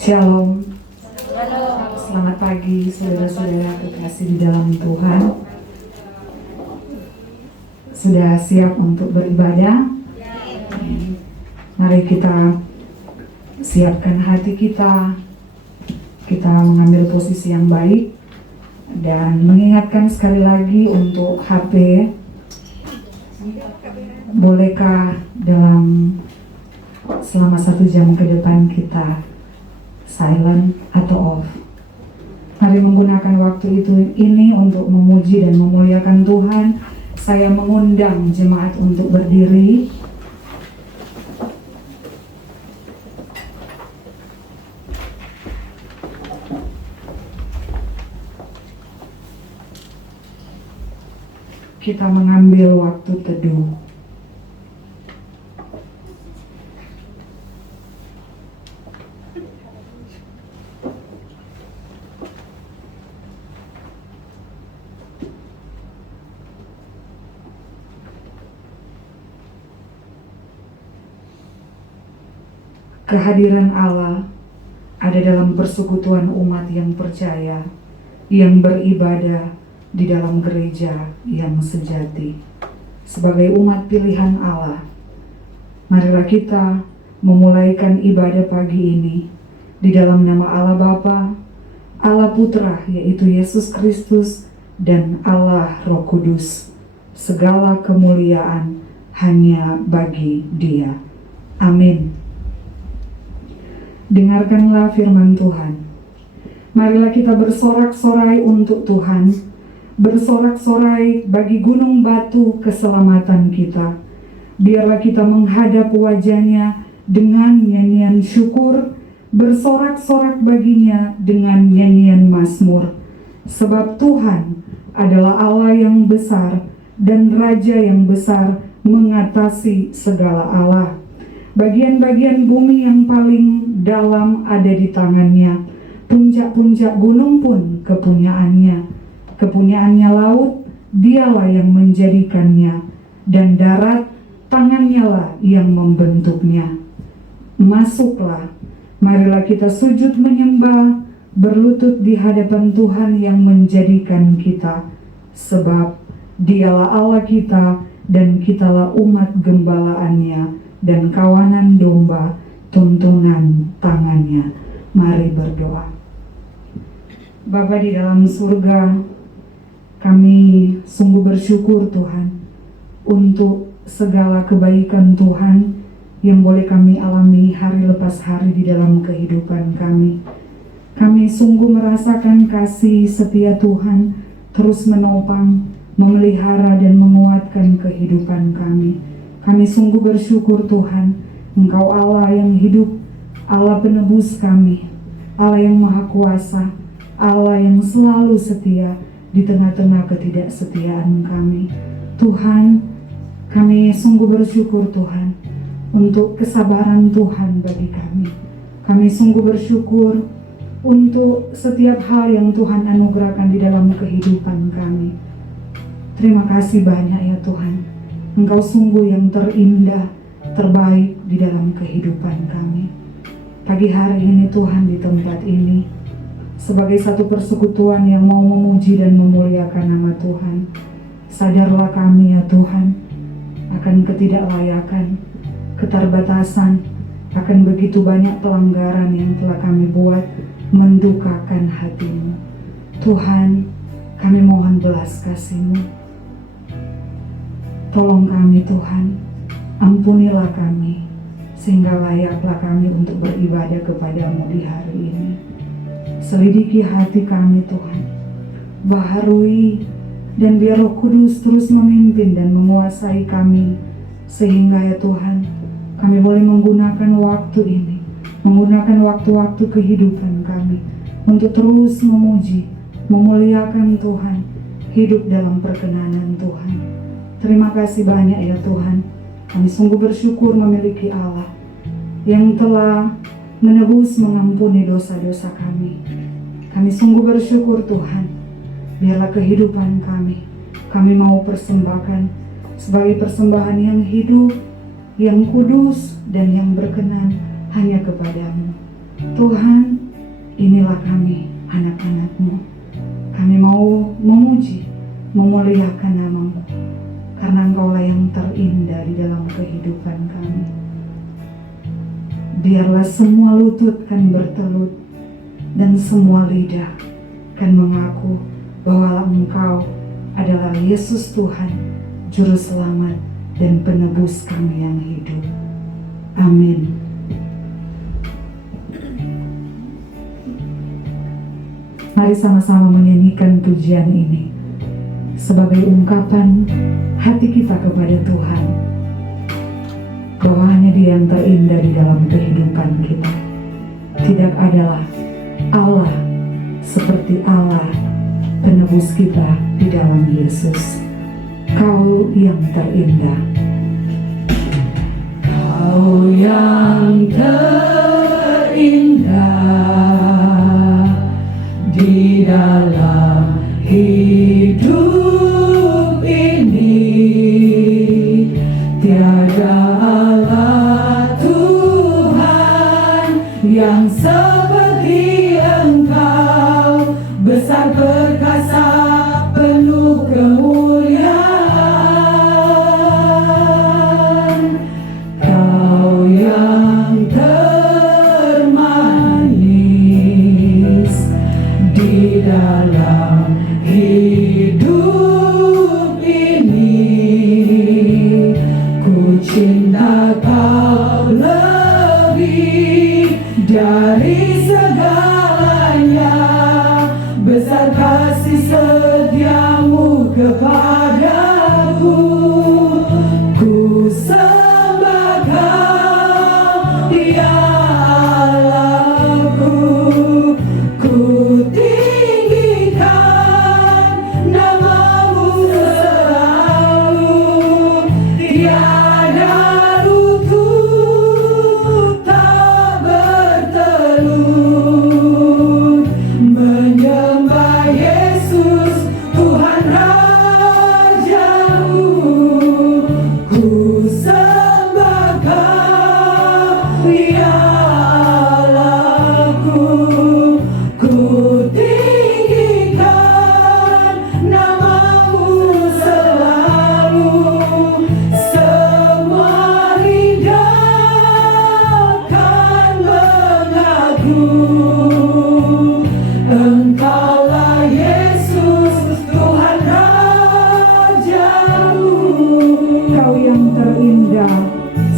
Shalom. Selamat pagi saudara-saudara kekasih di dalam Tuhan. Sudah siap untuk beribadah? Mari kita siapkan hati kita. Kita mengambil posisi yang baik dan mengingatkan sekali lagi untuk HP. Bolehkah selama 1 jam ke depan kita silent atau off? Mari menggunakan waktu ini untuk memuji dan memuliakan Tuhan. Saya mengundang jemaat untuk berdiri. Kita mengambil waktu teduh. Kehadiran Allah ada dalam persekutuan umat yang percaya, yang beribadah di dalam gereja yang sejati. Sebagai umat pilihan Allah, marilah kita memulaikan ibadah pagi ini di dalam nama Allah Bapa, Allah Putra yaitu Yesus Kristus, dan Allah Roh Kudus. Segala kemuliaan hanya bagi Dia. Amin. Dengarkanlah firman Tuhan. Marilah kita bersorak-sorai untuk Tuhan, bersorak-sorai bagi gunung batu keselamatan kita. Biarlah kita menghadap wajah-Nya dengan nyanyian syukur, bersorak-sorak baginya dengan nyanyian mazmur. Sebab Tuhan adalah Allah yang besar dan Raja yang besar mengatasi segala Allah. Bagian-bagian bumi yang paling dalam ada di tangannya. Puncak-puncak gunung pun kepunyaannya. Kepunyaannya laut, Dialah yang menjadikannya. Dan darat, tangannya lah yang membentuknya. Masuklah, marilah kita sujud menyembah, berlutut di hadapan Tuhan yang menjadikan kita. Sebab Dialah Allah kita, dan kitalah umat gembalaannya, dan kawanan domba tuntunan tangannya. Mari berdoa. Bapa di dalam surga, kami sungguh bersyukur Tuhan untuk segala kebaikan Tuhan yang boleh kami alami hari lepas hari di dalam kehidupan kami. Kami sungguh merasakan kasih setia Tuhan terus menopang, memelihara dan menguatkan kehidupan kami. Kami sungguh bersyukur Tuhan, Engkau Allah yang hidup, Allah penebus kami, Allah yang maha kuasa, Allah yang selalu setia di tengah-tengah ketidaksetiaan kami. Tuhan, kami sungguh bersyukur Tuhan untuk kesabaran Tuhan bagi kami. Kami sungguh bersyukur untuk setiap hal yang Tuhan anugerahkan di dalam kehidupan kami. Terima kasih banyak ya Tuhan. Engkau sungguh yang terindah, terbaik di dalam kehidupan kami. Pagi hari ini Tuhan di tempat ini, sebagai satu persekutuan yang mau memuji dan memuliakan nama Tuhan, sadarlah kami ya Tuhan, akan ketidaklayakan, keterbatasan, akan begitu banyak pelanggaran yang telah kami buat, mendukakan hati-Mu. Tuhan, kami mohon belas kasih-Mu. Tolong kami Tuhan, ampunilah kami, sehingga layaklah kami untuk beribadah kepada-Mu di hari ini. Selidiki hati kami Tuhan, baharui, dan biar Roh Kudus terus memimpin dan menguasai kami, sehingga ya Tuhan, kami boleh menggunakan waktu ini, menggunakan waktu-waktu kehidupan kami, untuk terus memuji, memuliakan Tuhan, hidup dalam perkenanan Tuhan. Terima kasih banyak ya Tuhan. Kami sungguh bersyukur memiliki Allah yang telah menebus, mengampuni dosa-dosa kami. Kami sungguh bersyukur Tuhan. Biarlah kehidupan kami mau persembahkan sebagai persembahan yang hidup, yang kudus, dan yang berkenan hanya kepada-Mu. Tuhan, inilah kami, anak-anak-Mu. Kami mau memuji, memuliakan nama-Mu, karena Engkaulah yang terindah di dalam kehidupan kami. Biarlah semua lutut kan bertelut, dan semua lidah kan mengaku bahwa Engkau adalah Yesus Tuhan, Juru Selamat dan Penebus kami yang hidup. Amin. Mari sama-sama menyanyikan pujian ini sebagai ungkapan hati kita kepada Tuhan, bahwa hanya Dia yang terindah di dalam kehidupan kita. Tidak adalah Allah seperti Allah penebus kita di dalam Yesus. Kau yang terindah. Kau yang terindah di dalam hidup ini. Tiada Allah Tuhan yang seperti Engkau, besar perkasa penuh kemuliaan. Kau yang termanis di dalam hidup ini. Ku cinta Kau lebih dari segalanya, besar kasih setiamu kepadaku. Ku sembah Kau, ya Allahku. Ku tinggikan nama-Mu selalu. Tiada lutut tak bertelut menyembah Yesus Tuhan Rajamu. Ku sembah Kau, ya Allahku. Ku tinggikan nama-Mu selalu. Semua lidah kan mengaku Engkaulah Yesus Tuhan Rajamu. Kau yang terindah.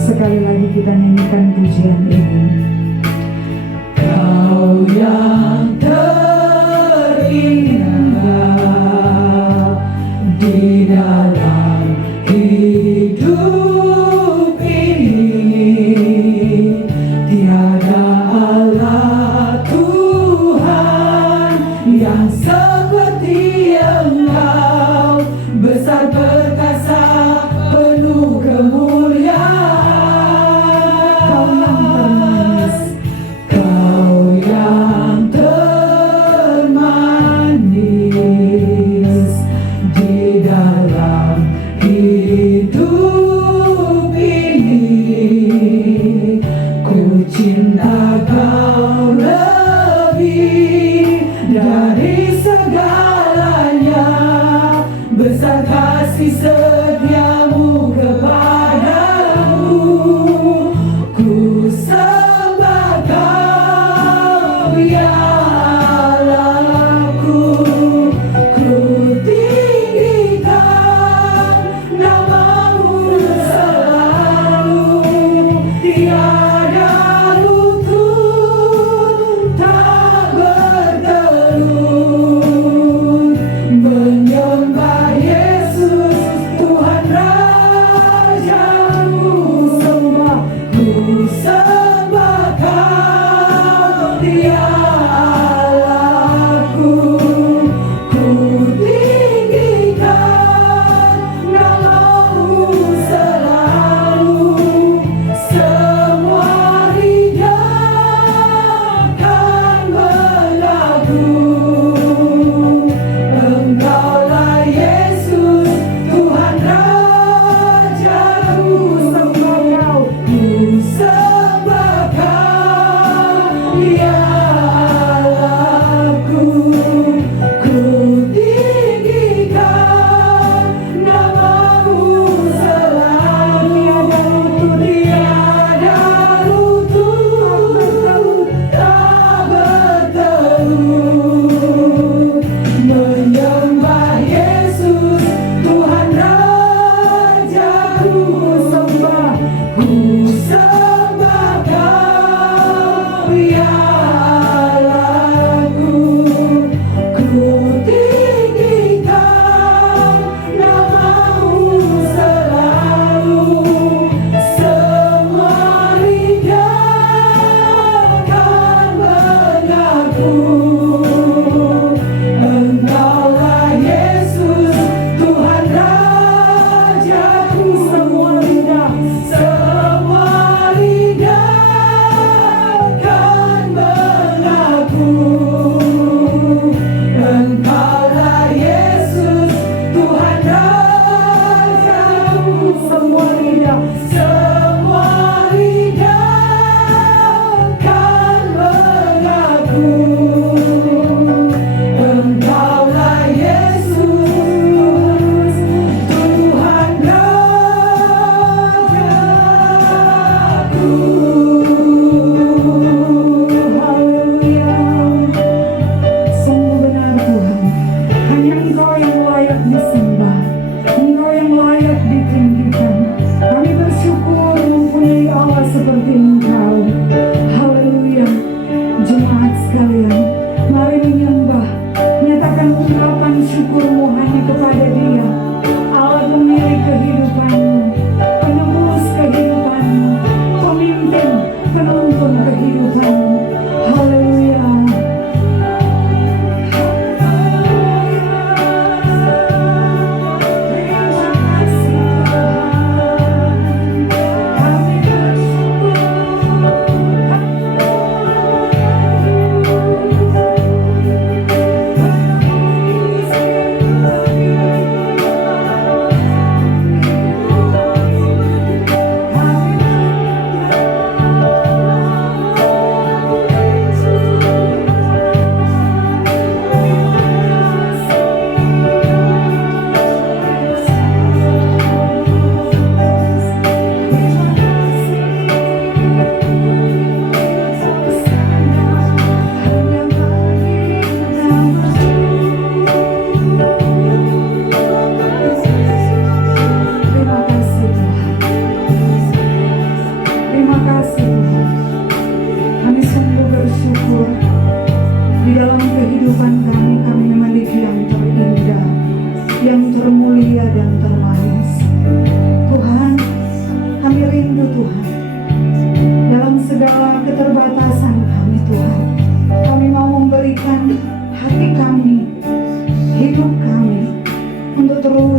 Sekali lagi kita nyanyikan pujian ini. Kau yang terindah di dalam hidup ini. Tiada Allah Tuhan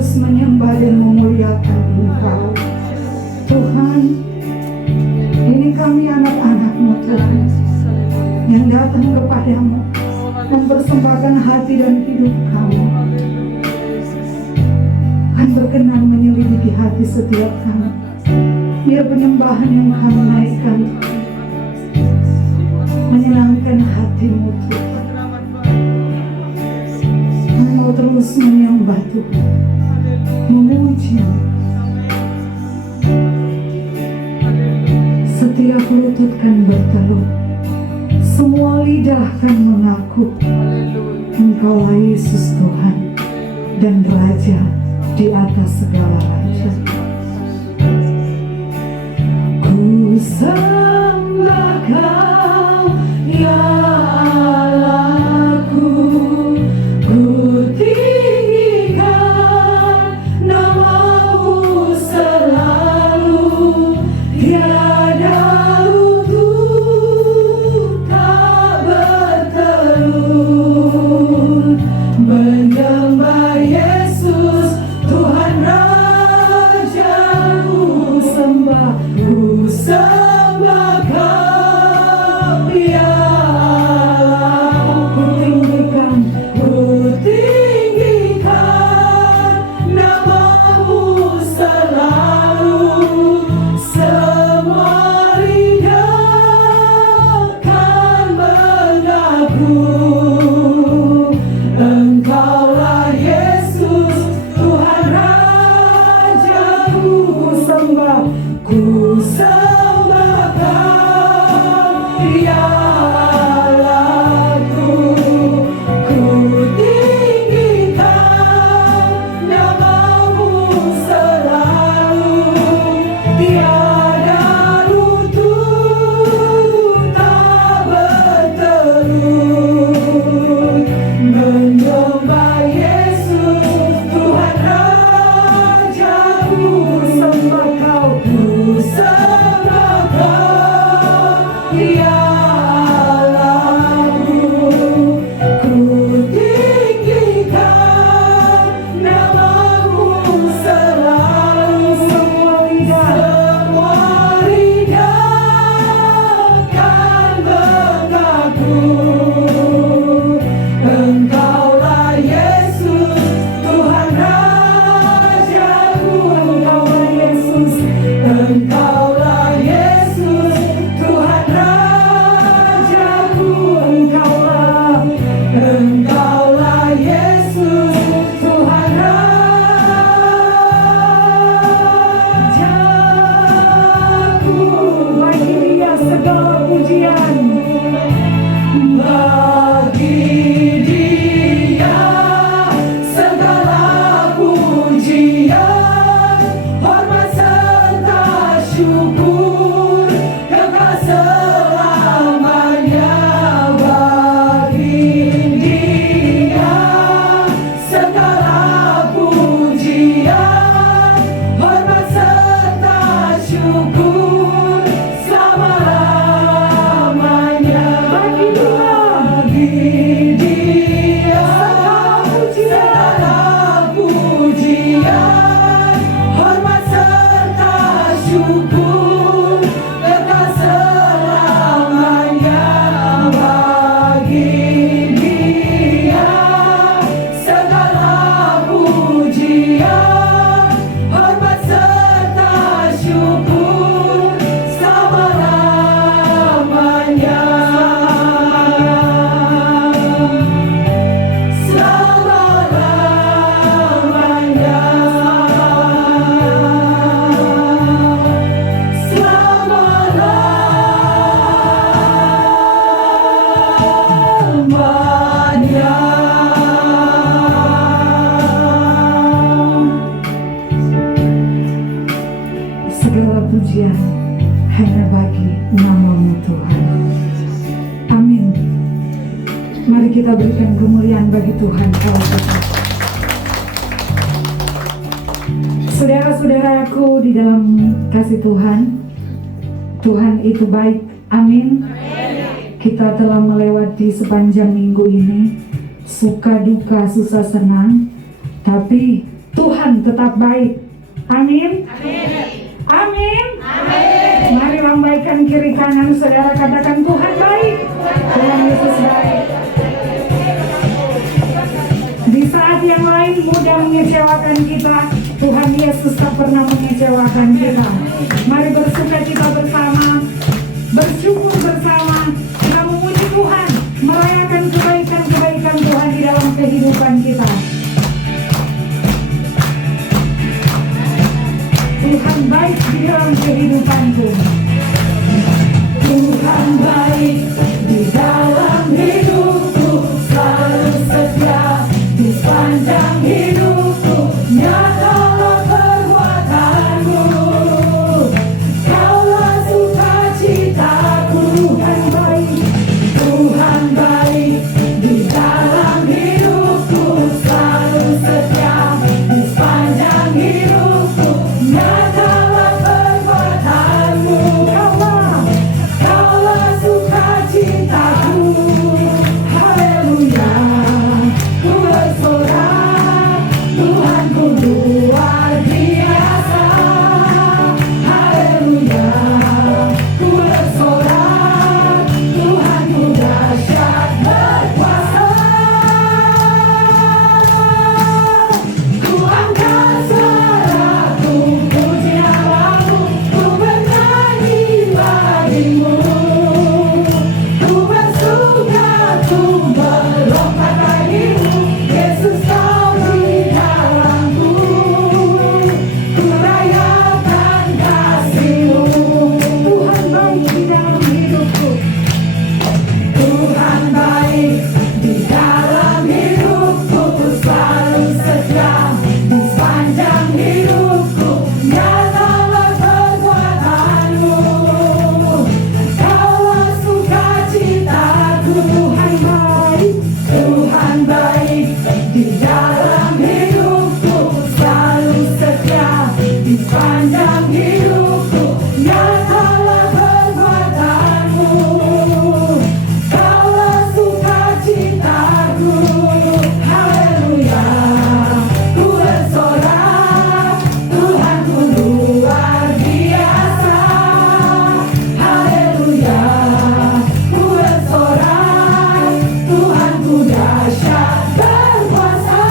terus menyembah dan memuliakan Engkau. Tuhan, ini kami anak-anak-Mu Tuhan, yang datang kepadamu, mempersembahkan hati dan hidup kami. Tuhan berkenan menyelidiki hati setiap kami. Biar penyembahan yang kami naikkan menyenangkan hati-Mu Tuhan. Kami mau terus menyembah Tuhan, memuji-Mu. Setiap lutut kan bertelut, semua lidah kan mengaku Engkaulah Yesus Tuhan dan Raja di atas segala raja. Ku sembah Kau, ya Allahku, ku tinggikan nama-Mu selalu, tiada lutut tak bertelut, menyembah Yesus Tuhan Raja. Ku sembah Kau, ya Allah. Ku tinggikan nama-Mu selalu, semua lidah kan mengaku Engkaulah Yesus Tuhan Raja. Ku sembah Kau, ya Allahku, ku tinggikan nama-Mu selalu, tiada lutut tak bertelut, menyembah Yesus Tuhan Raja. Ku sembah Kau, ku sembah Kau, ya Allahku, ku tinggikan nama-Mu selalu, semua lidah kan mengaku Engkaulah Yesus Tuhan Rajaku. Engkaulah Yesus, Engkaulah Yesus Tuhan Rajaku. Engkaulah Yesus Tuhan Rajaku. Bagi Dia segala pujian, bagi Dia segala pujian, hormat serta syukur kekal selamanya. Bagi Dia segala pujian, hormat serta syukur selama-lamanya. Bagi Dia segala pujian, hormat serta syukur kekal selamanya. Bagi Dia segala pujian, hormat serta syukur selama-lamanya. Selama-lamanya. Selama-lamanya. Segala pujian hanya bagi nama-Mu Tuhan. Amin. Mari kita berikan kemuliaan bagi Tuhan Allah kita. Saudara-saudaraku di dalam kasih Tuhan, Tuhan itu baik. Amin. Kita telah melewati sepanjang minggu ini, suka duka susah senang, tapi Tuhan Tuhan tetap baik. Amin. Amin. Mari lambaikan kiri kanan saudara, katakan Tuhan baik. Tuhan Yesus baik. Di saat yang lain mudah mengecewakan kita, Tuhan Yesus tak pernah mengecewakan kita. Mari bersuka cita bersama, bersyukur bersama, kita memuji Tuhan, merayakan kebaikan-kebaikan Tuhan di dalam kehidupan kita. Tuhan baik di dalam kehidupanku. Tuhan baik di dalam hidupku, selalu setia di sepanjang hidupku. Nyatalah perbuatanmu, kaulah sukacitaku. Tuhan baik, Tuhan baik di dalam hidupku, selalu setia di sepanjang hidupku. Nyatalah perbuatanmu, kaulah sukacitaku. Haleluya, ku bersorak, Tuhanku luar biasa. Haleluya, ku bersorak, Tuhanku dahsyat berkuasa. Ku angkat suaraku, puji namamu, ku bernyanyi bagimu. Ku bersuka, ku melompat bagimu, Yesus kau di dalamku. Ku rayakan kasih-Mu. Tuhan baik di dalam hidupku. Tuhan baik di dalam hidupku, ku selalu setia di sepanjang hidupku. Nyatalah perbuatanmu, kaulah sukacitaku. Tuhan baik, Tuhan baik di dalam hidupku, selalu setia di sepanjang hidupku. Nyatalah perbuatanmu, kaulah sukacitaku. Haleluya, ku bersorak, Tuhanku luar biasa. Haleluya, ku bersorak, Tuhanku dahsyat berkuasa.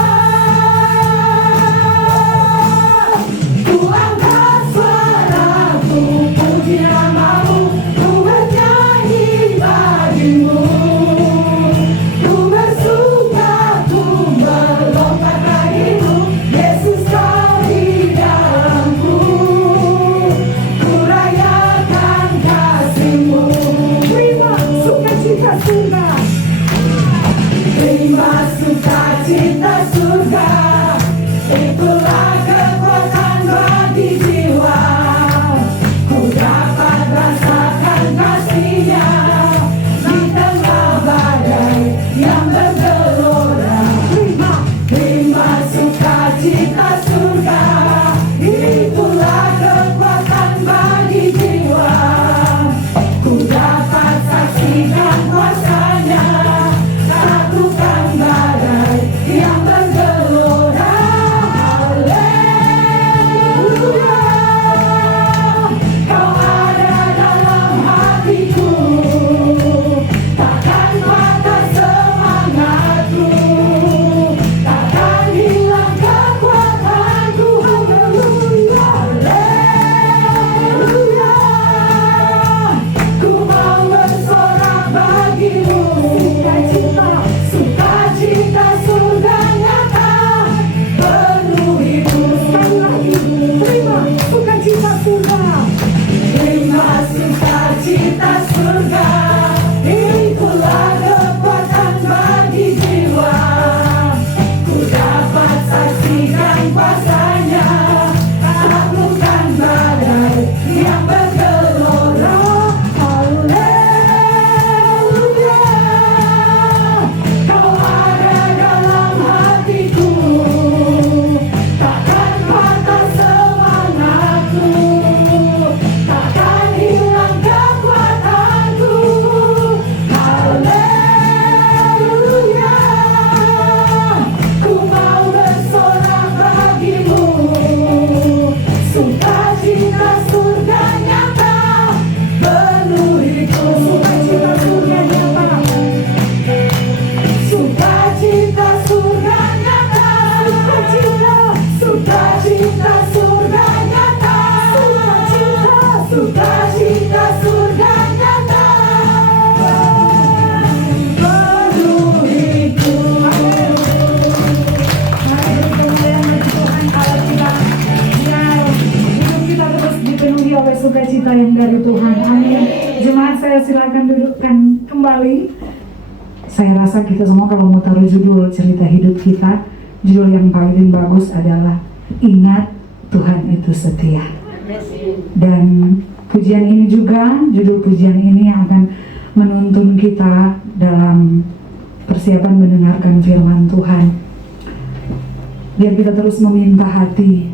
Ku angkat suaraku, puji namamu, ku bernyanyi bagimu. Ku bersuka, ku melompat bagimu, Yesus kau di dalamku. Ku rayakan kasih-Mu. Terima sukacita surga, terima sukacita surga. Itulah kekuatan bagi jiwa. Ku dapat rasakan kasih-Nya di tengah badai yang bergelora. Terima sukacita surga. Itulah kekuatan bagi jiwa. Ku dapat saksikan kuasa-Nya, takutkan badai yang bergelora. yang dari Tuhan. Amin. Jemaat, saya silakan dudukkan kembali. Saya rasa kita semua kalau mau taruh judul cerita hidup kita, judul yang paling bagus adalah Ingat Tuhan itu Setia. Dan pujian ini juga, judul pujian ini yang akan menuntun kita dalam persiapan mendengarkan firman Tuhan. Biar kita terus meminta hati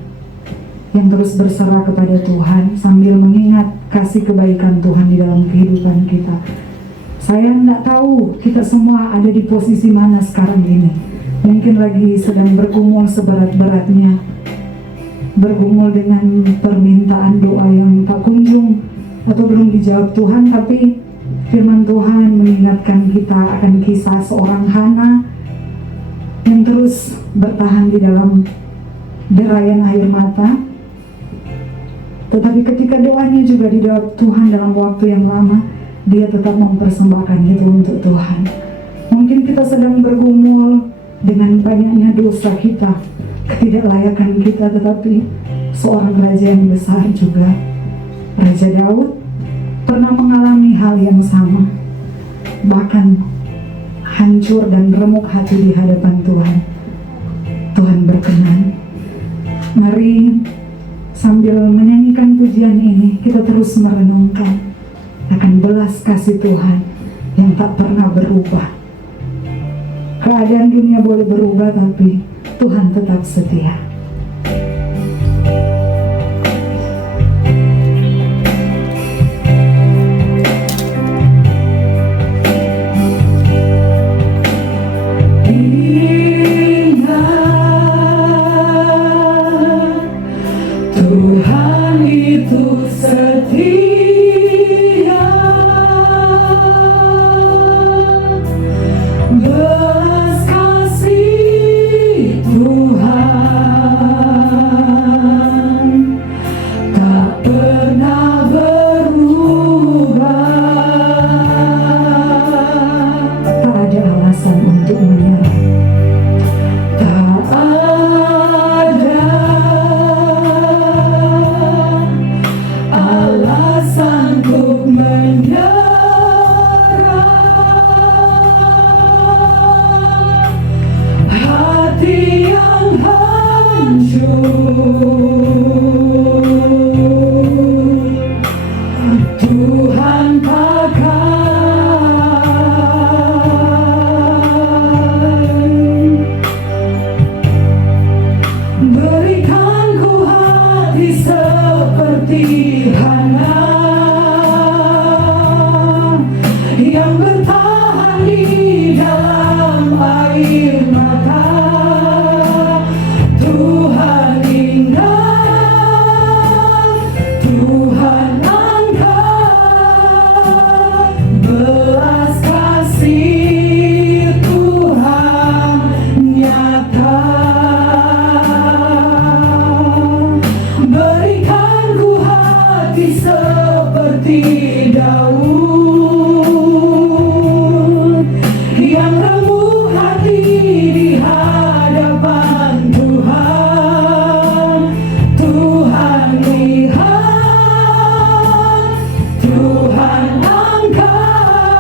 yang terus berserah kepada Tuhan sambil mengingat kasih kebaikan Tuhan di dalam kehidupan kita. Saya nggak tahu kita semua ada di posisi mana sekarang ini. Mungkin lagi sedang bergumul seberat-beratnya, bergumul dengan permintaan doa yang tak kunjung atau belum dijawab Tuhan, tapi firman Tuhan mengingatkan kita akan kisah seorang Hana yang terus bertahan di dalam derayan air mata. Tetapi ketika doanya juga dijawab Tuhan dalam waktu yang lama, dia tetap mempersembahkan itu untuk Tuhan. Mungkin kita sedang bergumul dengan banyaknya dosa kita, ketidaklayakan kita, tetapi seorang raja yang besar juga, Raja Daud, pernah mengalami hal yang sama. Bahkan hancur dan remuk hati di hadapan Tuhan. Tuhan berkenan. Mari sambil menyanyikan pujian ini, kita terus merenungkan akan belas kasih Tuhan yang tak pernah berubah. Keadaan dunia boleh berubah, tapi Tuhan tetap setia. Tuhan itu setia, belas kasih Tuhan tak pernah berubah. Tak ada alasan untuk menyerah. Tak ada alasan untuk menyerah. Hati yang hancur, Tuhan pakai. Berikan ku hati seperti Hana yang bertahan di dalam air mata. Tuhan ingat, Tuhan angkat, belas kasih Tuhan nyata. Berikan ku hati seperti Daud yang remuk hati di hadapan Tuhan. Tuhan lihat, Tuhan angkat,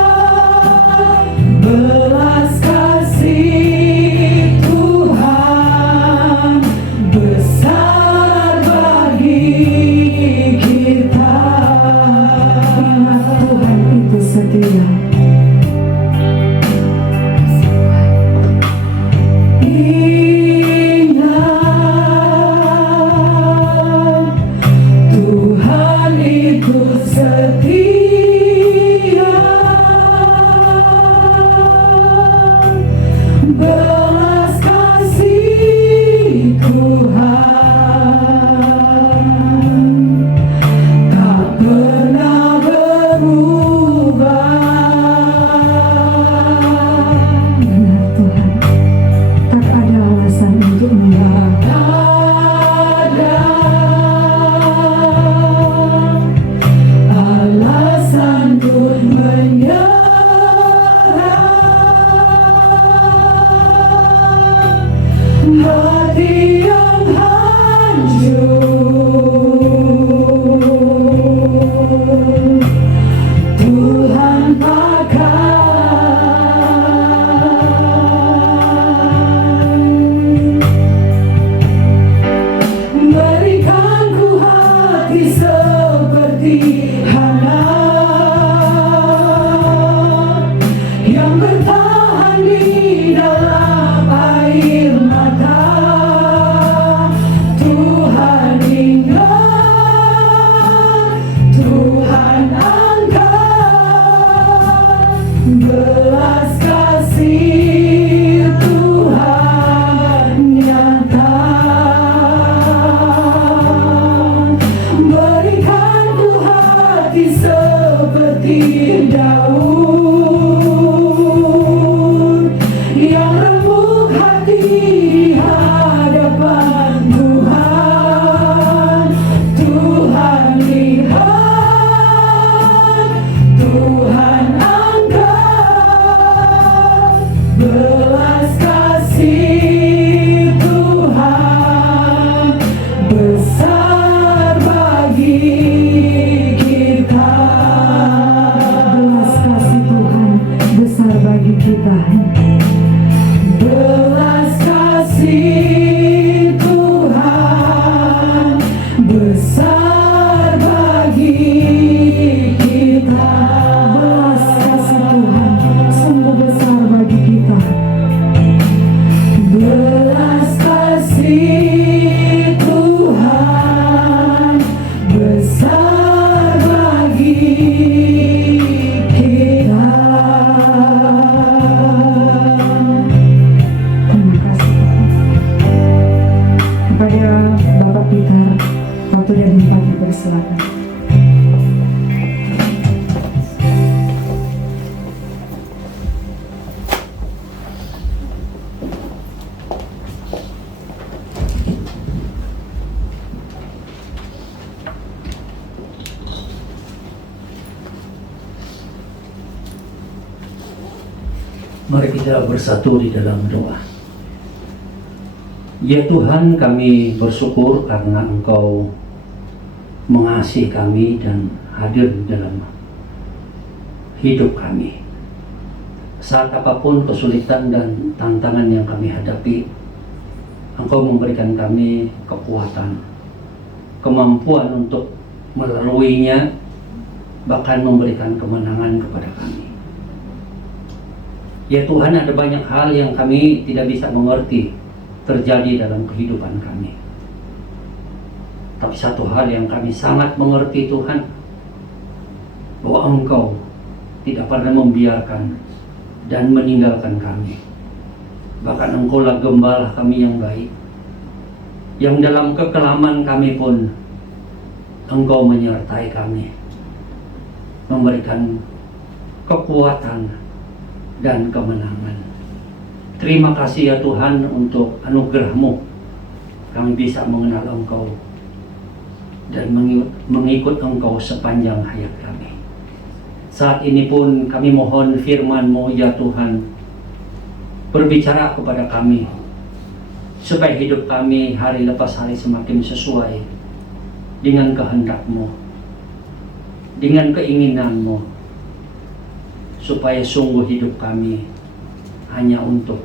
belas kasih Tuhan besar bagi kita. Ingat Tuhan itu setia. Ingat, Tuhan itu setia, belas kasih Tuhan tak pernah berubah. Benar Tuhan, tak ada alasan untuk menyerah. Ada alasan untuk menyerah. belas kasih Tuhan nyata, berikan ku hati seperti Daud yang remuk hati di hadapan Tuhan. Tuhan lihat, Tuhan angkat, belas kasih Tuhan besar bagi kita. Belas kasih Tuhan besar bagi kita. Belas kasih Tuhan besar bagi kita. Belas kasih Tuhan sungguh besar bagi kita. Belas kasih Tuhan besar bagi kita. Terima kasih Tuhan. Kepada Bapak Peter, waktu dan tempat dipersilakan. Mari kita bersatu di dalam doa. Ya Tuhan, kami bersyukur karena Engkau mengasihi kami dan hadir di dalam hidup kami. Saat apapun kesulitan dan tantangan yang kami hadapi, Engkau memberikan kami kekuatan, kemampuan untuk melaluinya, bahkan memberikan kemenangan kepada kami. Ya Tuhan, ada banyak hal yang kami tidak bisa mengerti terjadi dalam kehidupan kami. Tapi satu hal yang kami sangat mengerti Tuhan, bahwa Engkau tidak pernah membiarkan dan meninggalkan kami. Bahkan Engkaulah gembala kami yang baik, yang dalam kekelaman kami pun Engkau menyertai kami, memberikan kekuatan dan kemenangan. Terima kasih ya Tuhan untuk anugerah-Mu. Kami bisa mengenal Engkau dan mengikut Engkau sepanjang hayat kami. Saat ini pun kami mohon firman-Mu ya Tuhan, berbicara kepada kami, supaya hidup kami hari lepas hari semakin sesuai dengan kehendak-Mu, dengan keinginan-Mu, supaya sungguh hidup kami hanya untuk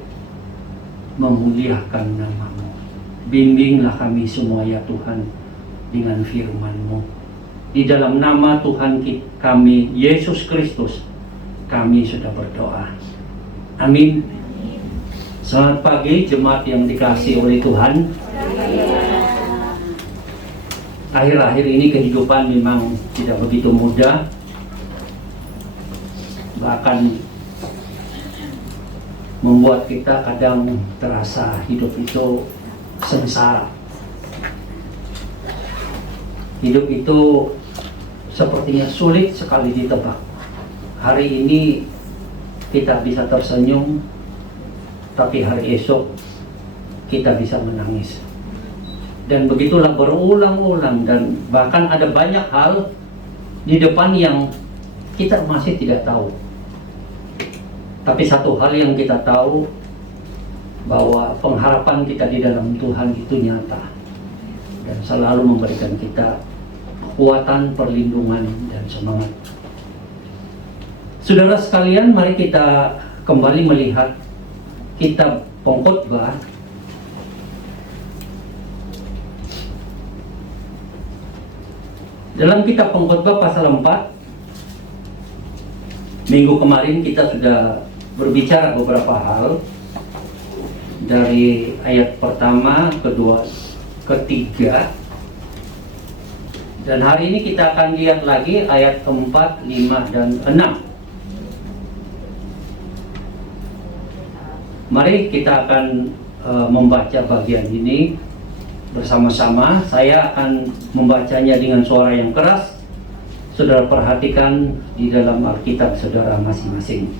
memuliakan nama-Mu. Bimbinglah kami semua ya Tuhan dengan firman-Mu. Di dalam nama Tuhan kami, Yesus Kristus, kami sudah berdoa. Amin. Selamat pagi jemaat yang dikasihi oleh Tuhan. Akhir-akhir ini kehidupan memang tidak begitu mudah. Bahkan membuat kita kadang terasa hidup itu sengsara. Hidup itu sepertinya sulit sekali ditebak. Hari ini kita bisa tersenyum, tapi hari esok kita bisa menangis. Dan begitulah berulang-ulang, dan bahkan ada banyak hal di depan yang kita masih tidak tahu. Tapi satu hal yang kita tahu, bahwa pengharapan kita di dalam Tuhan itu nyata dan selalu memberikan kita kekuatan, perlindungan, dan semangat. Saudara sekalian, mari kita kembali melihat kitab Pengkhotbah dalam kitab Pengkhotbah pasal 4. Minggu kemarin kita sudah berbicara beberapa hal dari ayat pertama, kedua, ketiga, dan hari ini kita akan lihat lagi ayat 4, 5, dan 6. Mari kita akan membaca bagian ini bersama-sama. Saya akan membacanya dengan suara yang keras. Saudara perhatikan di dalam Alkitab saudara masing-masing.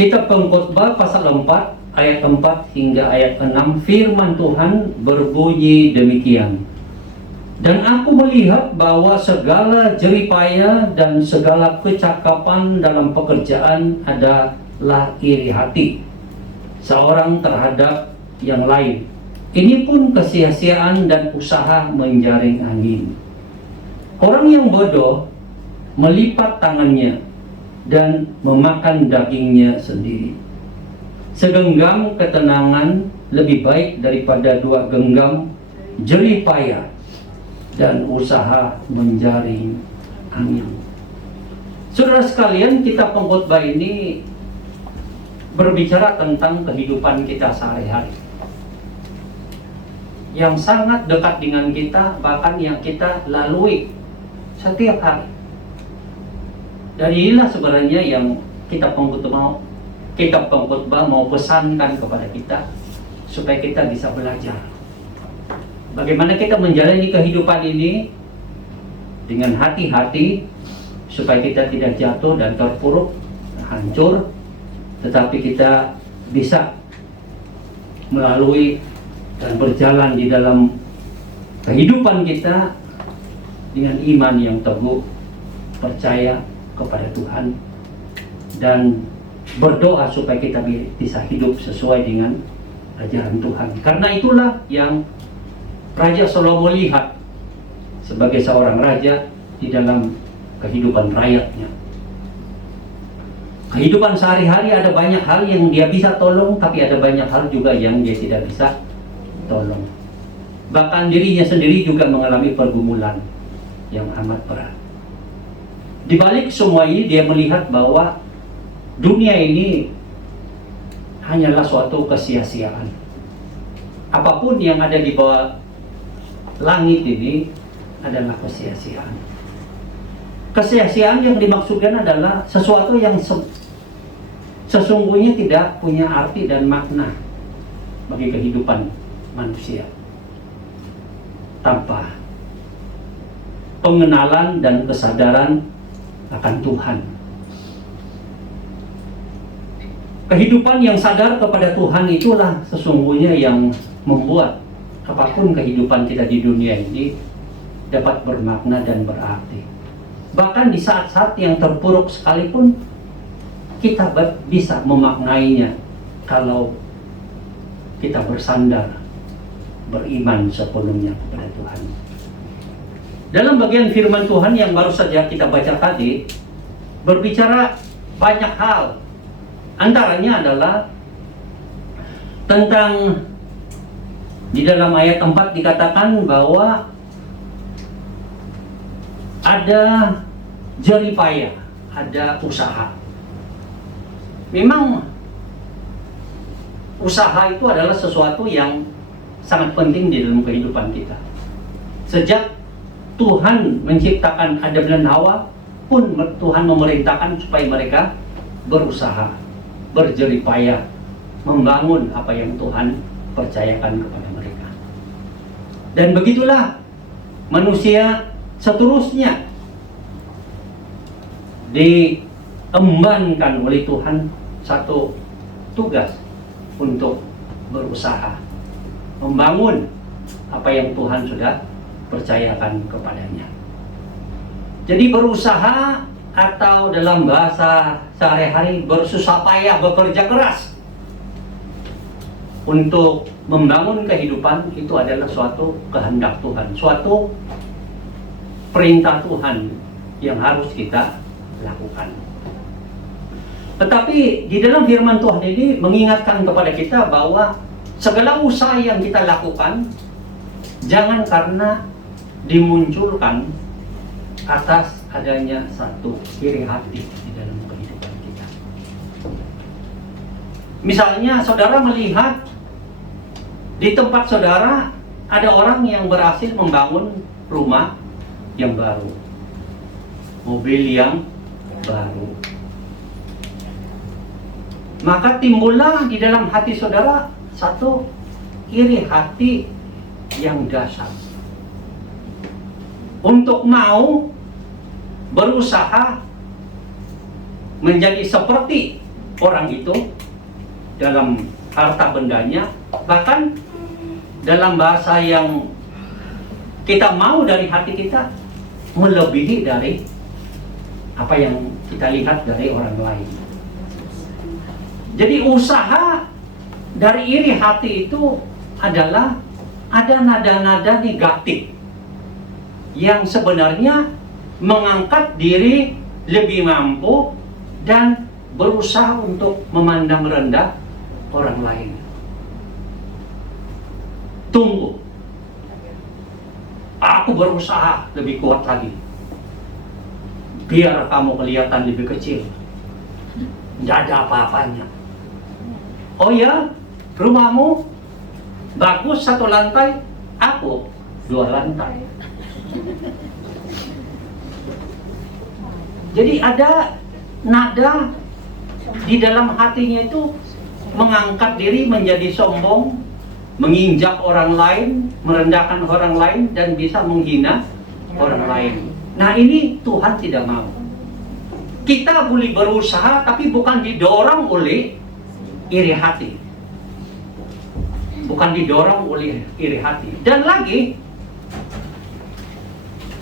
Kitab Pengkhotbah pasal 4 ayat 4 hingga ayat 6, firman Tuhan berbunyi demikian. Dan aku melihat bahwa segala jeripaya dan segala kecakapan dalam pekerjaan adalah iri hati seorang terhadap yang lain. Ini pun kesia-siaan dan usaha menjaring angin. Orang yang bodoh melipat tangannya dan memakan dagingnya sendiri. Segenggam ketenangan lebih baik daripada 2 genggam jerih payah dan usaha menjaring angin. Saudara sekalian, kitab Pengkhotbah ini berbicara tentang kehidupan kita sehari-hari yang sangat dekat dengan kita, bahkan yang kita lalui setiap hari. Dan inilah sebenarnya yang kitab Pengkhotbah mau pesankan kepada kita, supaya kita bisa belajar bagaimana kita menjalani kehidupan ini dengan hati-hati, supaya kita tidak jatuh dan terpuruk, hancur, tetapi kita bisa melalui dan berjalan di dalam kehidupan kita dengan iman yang teguh, percaya kepada Tuhan, dan berdoa supaya kita bisa hidup sesuai dengan ajaran Tuhan. Karena itulah yang Raja Salomo lihat sebagai seorang raja di dalam kehidupan rakyatnya. Kehidupan sehari-hari ada banyak hal yang dia bisa tolong, tapi ada banyak hal juga yang dia tidak bisa tolong. Bahkan dirinya sendiri juga mengalami pergumulan yang amat berat. Di balik semua ini dia melihat bahwa dunia ini hanyalah suatu kesia-siaan. Apapun yang ada di bawah langit ini adalah kesia-siaan. Kesia-siaan yang dimaksudkan adalah sesuatu yang sesungguhnya tidak punya arti dan makna bagi kehidupan manusia, tanpa pengenalan dan kesadaran akan Tuhan. Kehidupan yang sadar kepada Tuhan itulah sesungguhnya yang membuat apapun kehidupan kita di dunia ini dapat bermakna dan berarti. Bahkan di saat-saat yang terpuruk sekalipun, kita bisa memaknainya kalau kita bersandar, beriman sepenuhnya kepada Tuhan. Dalam bagian firman Tuhan yang baru saja kita baca tadi, berbicara banyak hal. Antaranya adalah tentang, di dalam ayat 4 dikatakan bahwa ada jeripaya, ada usaha. Memang usaha itu adalah sesuatu yang sangat penting di dalam kehidupan kita. Sejak Tuhan menciptakan Adam dan Hawa pun Tuhan memerintahkan supaya mereka berusaha, berjeripaya, membangun apa yang Tuhan percayakan kepada mereka. Dan begitulah manusia seterusnya diembankan oleh Tuhan satu tugas untuk berusaha membangun apa yang Tuhan sudah percayakan kepadanya. Jadi berusaha, atau dalam bahasa sehari-hari bersusah payah, bekerja keras untuk membangun kehidupan, itu adalah suatu kehendak Tuhan, suatu perintah Tuhan yang harus kita lakukan. Tetapi di dalam firman Tuhan ini mengingatkan kepada kita bahwa segala usaha yang kita lakukan jangan karena dimunculkan atas adanya satu iri hati di dalam kehidupan kita. Misalnya saudara melihat di tempat saudara ada orang yang berhasil membangun rumah yang baru, mobil yang baru. maka timbullah di dalam hati saudara satu iri hati yang dasar untuk mau berusaha menjadi seperti orang itu dalam harta bendanya, bahkan dalam bahasa yang kita mau dari hati kita melebihi dari apa yang kita lihat dari orang lain. Jadi usaha dari iri hati itu adalah ada nada-nada negatif yang sebenarnya mengangkat diri lebih mampu dan berusaha untuk memandang rendah orang lain. Tunggu, aku berusaha lebih kuat lagi, biar kamu kelihatan lebih kecil, tidak ada apa-apanya. Oh ya, rumahmu bagus 1 lantai, aku 2 lantai. Jadi ada nada di dalam hatinya itu mengangkat diri menjadi sombong, menginjak orang lain, merendahkan orang lain, dan bisa menghina orang lain. Nah, ini Tuhan tidak mau. Kita boleh berusaha, tapi bukan didorong oleh iri hati. Bukan didorong oleh iri hati. Dan lagi,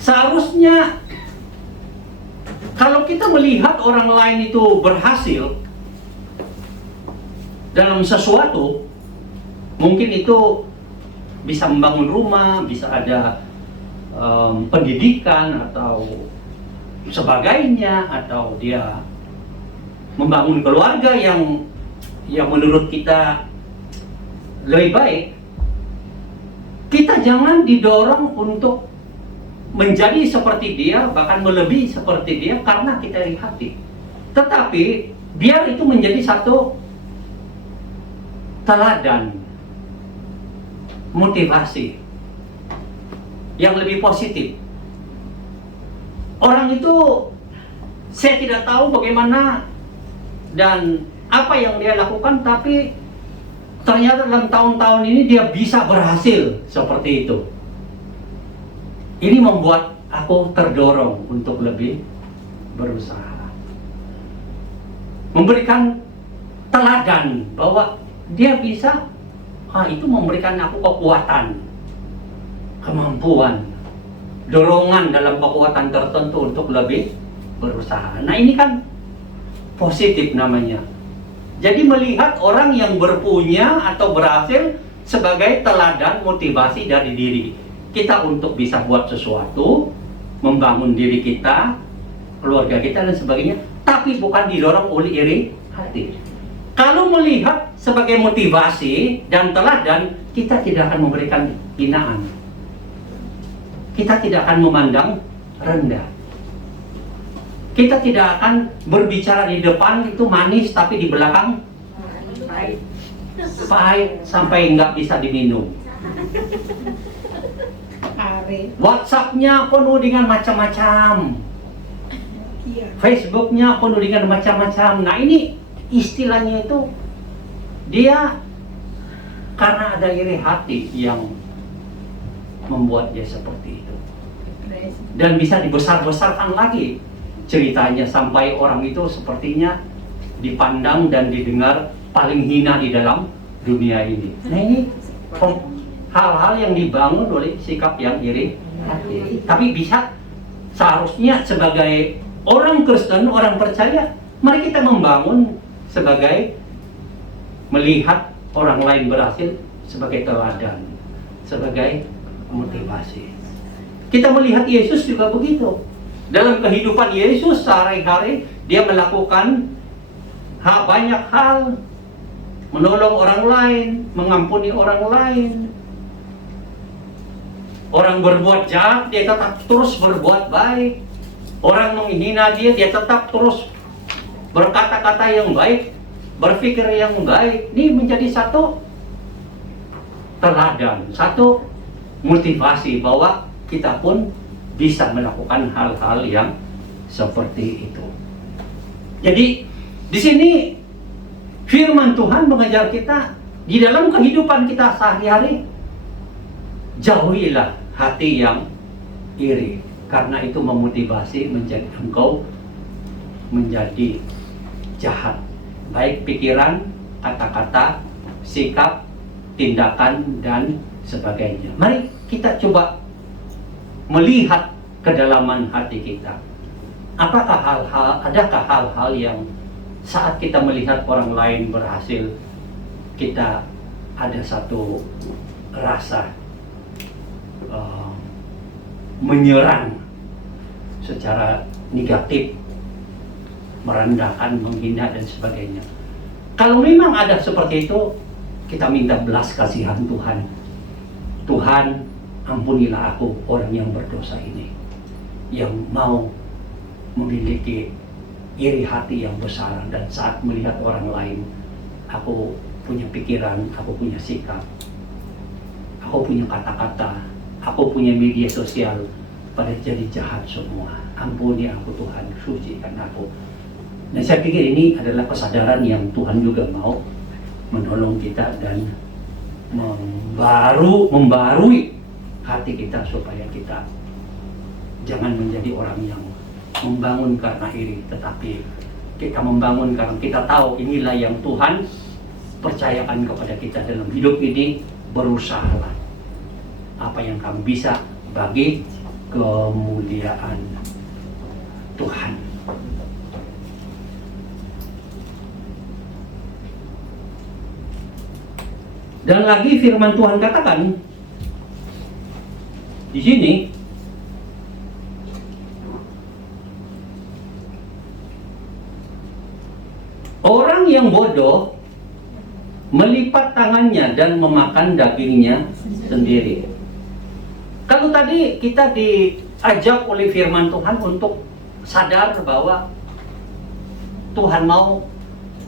seharusnya kalau kita melihat orang lain itu berhasil dalam sesuatu, mungkin itu bisa membangun rumah, bisa ada pendidikan atau sebagainya, atau dia membangun keluarga yang menurut kita lebih baik, kita jangan didorong untuk menjadi seperti dia, bahkan melebihi seperti dia karena kita iri hati. Tetapi biar itu menjadi satu teladan, motivasi yang lebih positif. Orang itu, saya tidak tahu bagaimana dan apa yang dia lakukan, tapi ternyata dalam tahun-tahun ini dia bisa berhasil seperti itu. Ini membuat aku terdorong untuk lebih berusaha, memberikan teladan bahwa dia bisa. Itu memberikan aku kekuatan, kemampuan, dorongan dalam kekuatan tertentu untuk lebih berusaha. Nah, ini kan positif namanya. Jadi melihat orang yang berpunya atau berhasil sebagai teladan motivasi dari diri kita untuk bisa buat sesuatu, membangun diri kita, keluarga kita dan sebagainya, tapi bukan didorong oleh iri hati. Kalau melihat sebagai motivasi dan teladan, kita tidak akan memberikan hinaan. Kita tidak akan memandang rendah. Kita tidak akan berbicara di depan itu manis, tapi di belakang pahit sampai nggak bisa diminum. WhatsApp-nya penuh dengan macam-macam, Facebook-nya penuh dengan macam-macam. Nah, ini istilahnya itu dia karena ada iri hati yang membuat dia seperti itu, dan bisa dibesar-besarkan lagi ceritanya sampai orang itu sepertinya dipandang dan didengar paling hina di dalam dunia ini. Nah, ini hal-hal yang dibangun oleh sikap yang iri hati. Tapi bisa, seharusnya sebagai orang Kristen, orang percaya, mari kita membangun sebagai melihat orang lain berhasil sebagai teladan, sebagai motivasi. Kita melihat Yesus juga begitu. Dalam kehidupan Yesus sehari-hari, dia melakukan banyak hal, menolong orang lain, mengampuni orang lain. Orang berbuat jahat, dia tetap terus berbuat baik. Orang menghina dia tetap terus berkata-kata yang baik, berpikir yang baik. Ini menjadi satu teladan, satu motivasi bahwa kita pun bisa melakukan hal-hal yang seperti itu. Jadi di sini firman Tuhan mengajar kita di dalam kehidupan kita sehari-hari, jauhilah hati yang iri, karena itu memotivasi menjadi engkau menjadi jahat, baik pikiran, kata-kata, sikap, tindakan, dan sebagainya. Mari kita coba melihat kedalaman hati kita. Adakah hal-hal yang saat kita melihat orang lain berhasil, kita ada satu rasa menyerang secara negatif, merendahkan, menghina, dan sebagainya. Kalau memang ada seperti itu, kita minta belas kasihan Tuhan. Tuhan, ampunilah aku, orang yang berdosa ini, yang mau memiliki iri hati yang besar, dan saat melihat orang lain, aku punya pikiran, aku punya sikap, aku punya kata-kata, aku punya media sosial, pada jadi jahat semua. Ampuni aku Tuhan, sucikan aku. Dan saya pikir ini adalah kesadaran yang Tuhan juga mau menolong kita dan membarui hati kita, supaya kita jangan menjadi orang yang membangun karena iri, tetapi kita membangun karena kita tahu inilah yang Tuhan percayakan kepada kita dalam hidup ini. Berusahalah apa yang kamu bisa bagi kemuliaan Tuhan. Dan lagi firman Tuhan katakan di sini, orang yang bodoh melipat tangannya dan memakan dagingnya sendiri. Kalau tadi kita diajak oleh firman Tuhan untuk sadar bahwa Tuhan mau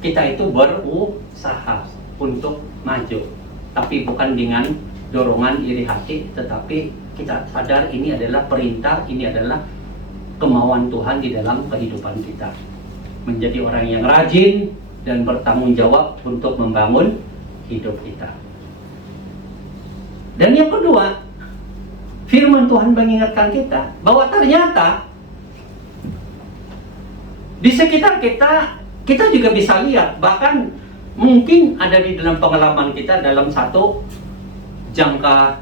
kita itu berusaha untuk maju, tapi bukan dengan dorongan iri hati, tetapi kita sadar ini adalah perintah, ini adalah kemauan Tuhan di dalam kehidupan kita. Menjadi orang yang rajin dan bertanggung jawab untuk membangun hidup kita. Dan yang kedua, firman Tuhan mengingatkan kita bahwa ternyata di sekitar kita juga bisa lihat, bahkan mungkin ada di dalam pengalaman kita dalam satu jangka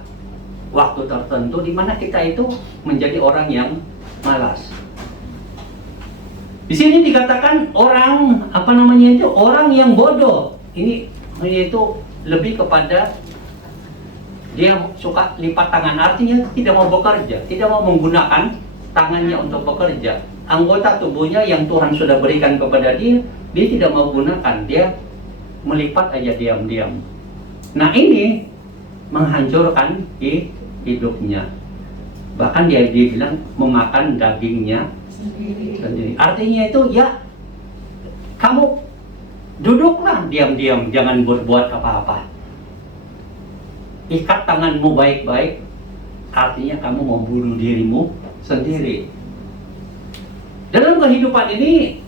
waktu tertentu di mana kita itu menjadi orang yang malas. Di sini dikatakan orang orang yang bodoh. Ini itu lebih kepada dia suka lipat tangan, artinya tidak mau bekerja, tidak mau menggunakan tangannya untuk bekerja. Anggota tubuhnya yang Tuhan sudah berikan kepada dia tidak mau gunakan, dia melipat aja diam-diam. Nah, ini menghancurkan hidupnya. Bahkan dia bilang memakan dagingnya sendiri. Artinya itu ya, kamu duduklah diam-diam, jangan berbuat apa-apa. Ikat tanganmu baik-baik, artinya kamu membunuh dirimu sendiri. Dalam kehidupan ini,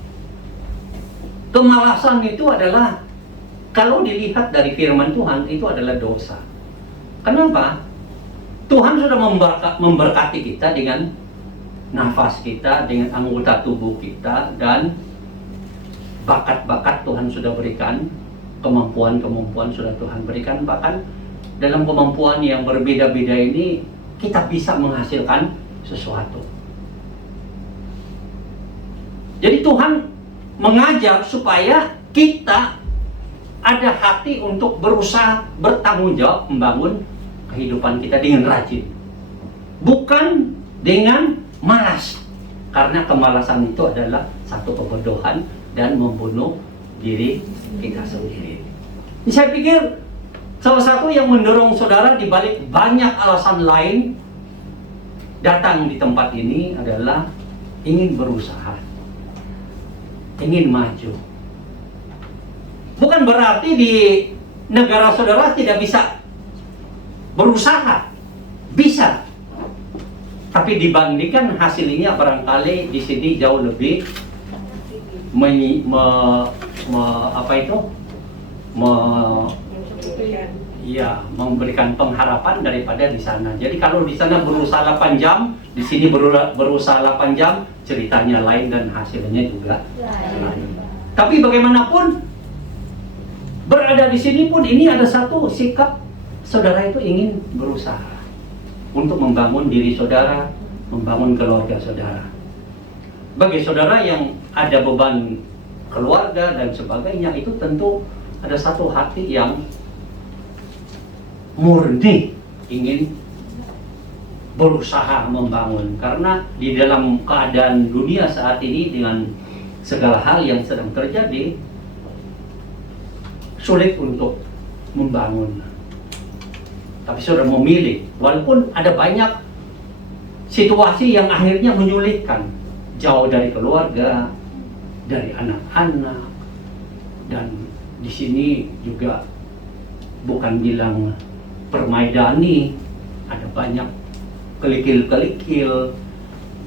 kemalasan itu adalah, kalau dilihat dari firman Tuhan, itu adalah dosa. Kenapa? Tuhan sudah memberkati kita dengan nafas kita, dengan anggota tubuh kita, dan bakat-bakat Tuhan sudah berikan, kemampuan-kemampuan sudah Tuhan berikan. Bahkan dalam kemampuan yang berbeda-beda ini, kita bisa menghasilkan sesuatu. Jadi Tuhan mengajar supaya kita ada hati untuk berusaha bertanggung jawab membangun kehidupan kita dengan rajin, bukan dengan malas, karena kemalasan itu adalah satu kebodohan dan membunuh diri kita sendiri. Saya pikir salah satu yang mendorong saudara di balik banyak alasan lain datang di tempat ini adalah ingin berusaha, ingin maju. Bukan berarti di negara saudara tidak bisa berusaha, bisa. Tapi dibandingkan hasilnya barangkali di sini memberikan pengharapan daripada di sana. Jadi kalau di sana berusaha 8 jam, di sini berusaha 8 jam, ceritanya lain dan hasilnya juga lain. Tapi bagaimanapun berada di sini pun ini ada satu sikap saudara itu ingin berusaha untuk membangun diri saudara, membangun keluarga saudara. Bagi saudara yang ada beban keluarga dan sebagainya, itu tentu ada satu hati yang murni ingin berusaha membangun, karena di dalam keadaan dunia saat ini dengan segala hal yang sedang terjadi, sulit untuk membangun. Tapi saudara memilih, walaupun ada banyak situasi yang akhirnya menyulitkan, jauh dari keluarga, dari anak-anak, dan di sini juga bukan bilang permaidani, ada banyak kelikil-kelikil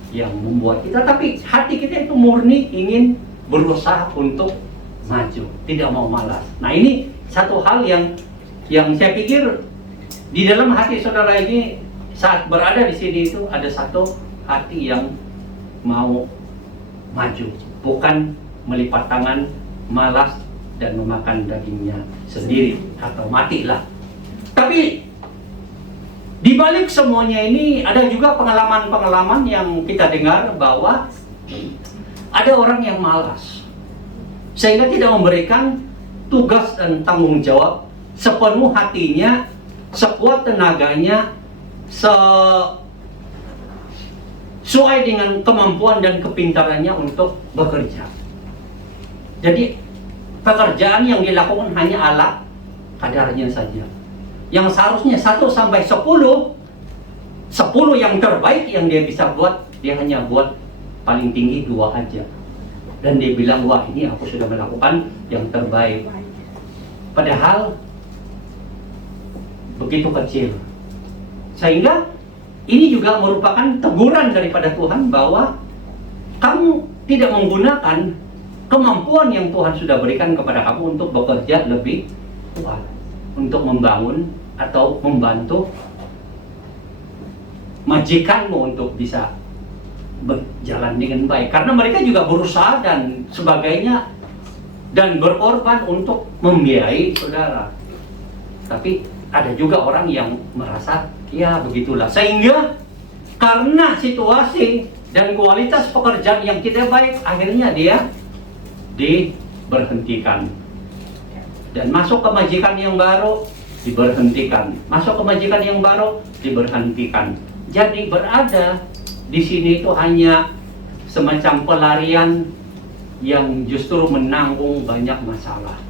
yang membuat kita, tapi hati kita itu murni ingin berusaha untuk maju, tidak mau malas. Nah, ini satu hal yang saya pikir di dalam hati saudara ini saat berada di sini itu ada satu hati yang mau maju, bukan melipat tangan, malas dan memakan dagingnya sendiri atau matilah. Tapi di balik semuanya ini ada juga pengalaman-pengalaman yang kita dengar bahwa ada orang yang malas sehingga tidak memberikan tugas dan tanggung jawab sepenuh hatinya, sekuat tenaganya, sesuai dengan kemampuan dan kepintarannya untuk bekerja. Jadi pekerjaan yang dilakukan hanya ala kadarnya saja. Yang seharusnya 1 sampai 10 yang terbaik yang dia bisa buat, dia hanya buat paling tinggi 2 aja. Dan dia bilang, wah ini aku sudah melakukan yang terbaik. Padahal begitu kecil. Sehingga ini juga merupakan teguran daripada Tuhan bahwa kamu tidak menggunakan kemampuan yang Tuhan sudah berikan kepada kamu untuk bekerja lebih kuat, untuk membangun atau membantu majikanmu untuk bisa berjalan dengan baik. Karena mereka juga berusaha dan sebagainya dan berkorban untuk membiayai saudara. Tapi ada juga orang yang merasa ya begitulah, sehingga karena situasi dan kualitas pekerjaan yang tidak baik, akhirnya dia diberhentikan dan masuk ke majikan yang baru, diberhentikan, masuk ke majikan yang baru, diberhentikan. Jadi berada di sini itu hanya semacam pelarian yang justru menanggung banyak masalah,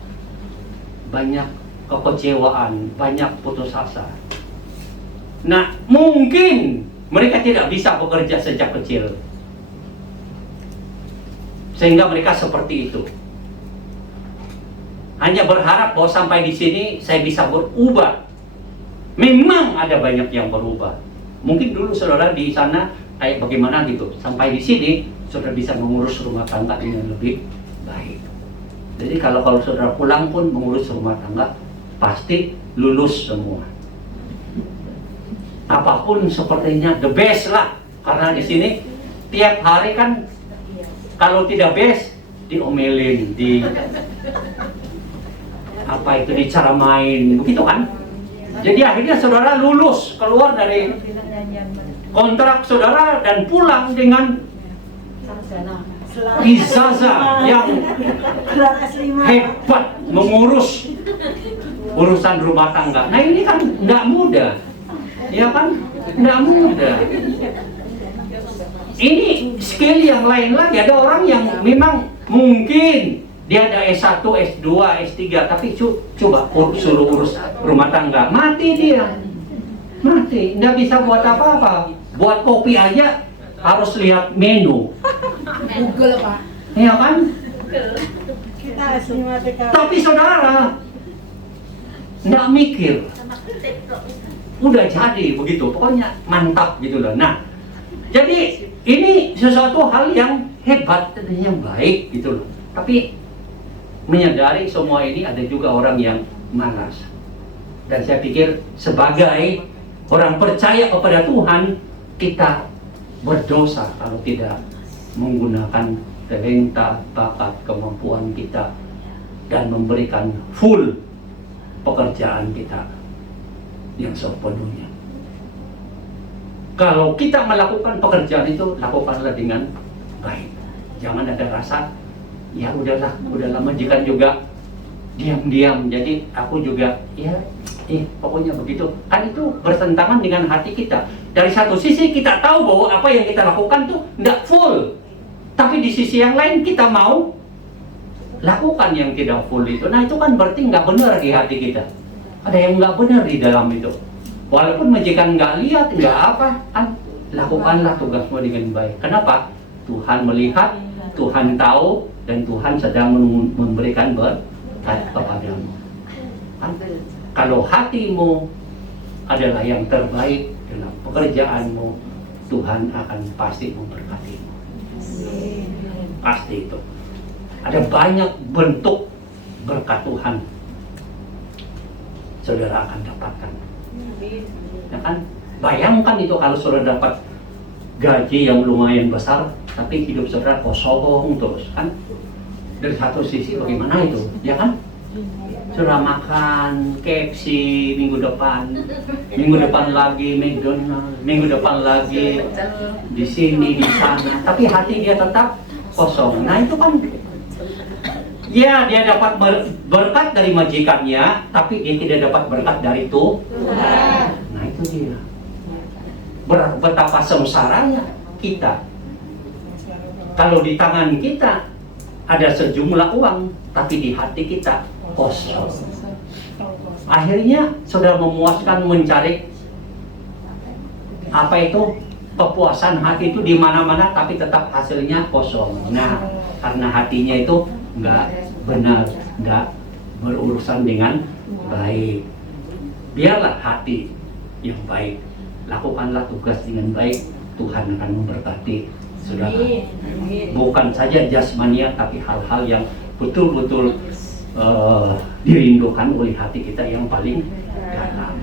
banyak kekecewaan, banyak putus asa. Nah, mungkin mereka tidak bisa bekerja sejak kecil, sehingga mereka seperti itu. Hanya berharap bahwa sampai di sini saya bisa berubah. Memang ada banyak yang berubah. Mungkin dulu saudara di sana kayak bagaimana gitu. Sampai di sini saudara bisa mengurus rumah tangga dengan lebih baik. Jadi kalau saudara pulang pun mengurus rumah tangga pasti lulus semua. Apapun sepertinya the best lah. Karena di sini tiap hari kan kalau tidak best diomelin, di cara main, begitu kan? Jadi akhirnya saudara lulus, keluar dari kontrak saudara dan pulang dengan ijazah yang hebat mengurus urusan rumah tangga. Nah ini kan nggak mudah, ya kan? Nggak mudah. Ini skill yang lain lagi. Ada orang yang memang mungkin dia ada S1, S2, S3, tapi coba suruh urus rumah tangga, mati dia. Mati, nggak bisa buat apa-apa. Buat kopi aja harus lihat menu. Google, Pak. Iya kan? Kita asli mati. Tapi saudara nggak mikir. Udah jadi begitu, pokoknya mantap gitu loh. Nah, jadi ini sesuatu hal yang hebat dan yang baik gitu loh. Tapi menyadari semua ini ada juga orang yang malas. Dan saya pikir sebagai orang percaya kepada Tuhan, kita berdosa kalau tidak menggunakan talenta, bakat, kemampuan kita dan memberikan full pekerjaan kita yang sepenuhnya. Kalau kita melakukan pekerjaan itu, lakukanlah dengan baik. Jangan ada rasa, ya udahlah majikan juga diam-diam. Jadi aku juga, pokoknya begitu. Kan itu bertentangan dengan hati kita. Dari satu sisi kita tahu bahwa apa yang kita lakukan tuh tidak full. Tapi di sisi yang lain kita mau lakukan yang tidak full itu. Nah itu kan berarti nggak benar di hati kita. Ada yang nggak benar di dalam itu. Walaupun majikan nggak lihat, nggak apa, kan lakukanlah tugasmu dengan baik. Kenapa? Tuhan melihat, Tuhan tahu, dan Tuhan sedang memberikan berkat kepadamu. Kan? Kalau hatimu adalah yang terbaik dalam pekerjaanmu, Tuhan akan pasti memberkatimu. Pasti itu. Ada banyak bentuk berkat Tuhan saudara akan dapatkan. Ya kan? Bayangkan itu kalau saudara dapat gaji yang lumayan besar, tapi hidup saudara kosong terus, kan? Dari satu sisi bagaimana itu, ya kan? Saudara makan KFC minggu depan lagi McDonald, minggu depan lagi di sini di sana, tapi hati dia tetap kosong. Nah itu kan, ya dia dapat berkat dari majikannya, tapi dia tidak dapat berkat dari Tuhan. Nah itu dia. Betapa sengsaranya kita kalau di tangan kita ada sejumlah uang, tapi di hati kita kosong. Akhirnya sudah memuaskan mencari apa itu kepuasan hati itu di mana-mana, tapi tetap hasilnya kosong. Nah, karena hatinya itu nggak benar, nggak berurusan dengan baik. Biarlah hati yang baik, lakukanlah tugas dengan baik, Tuhan akan memberkati saudara. Bukan saja jasmania, tapi hal-hal yang betul-betul dirindukan oleh hati kita yang paling dalam.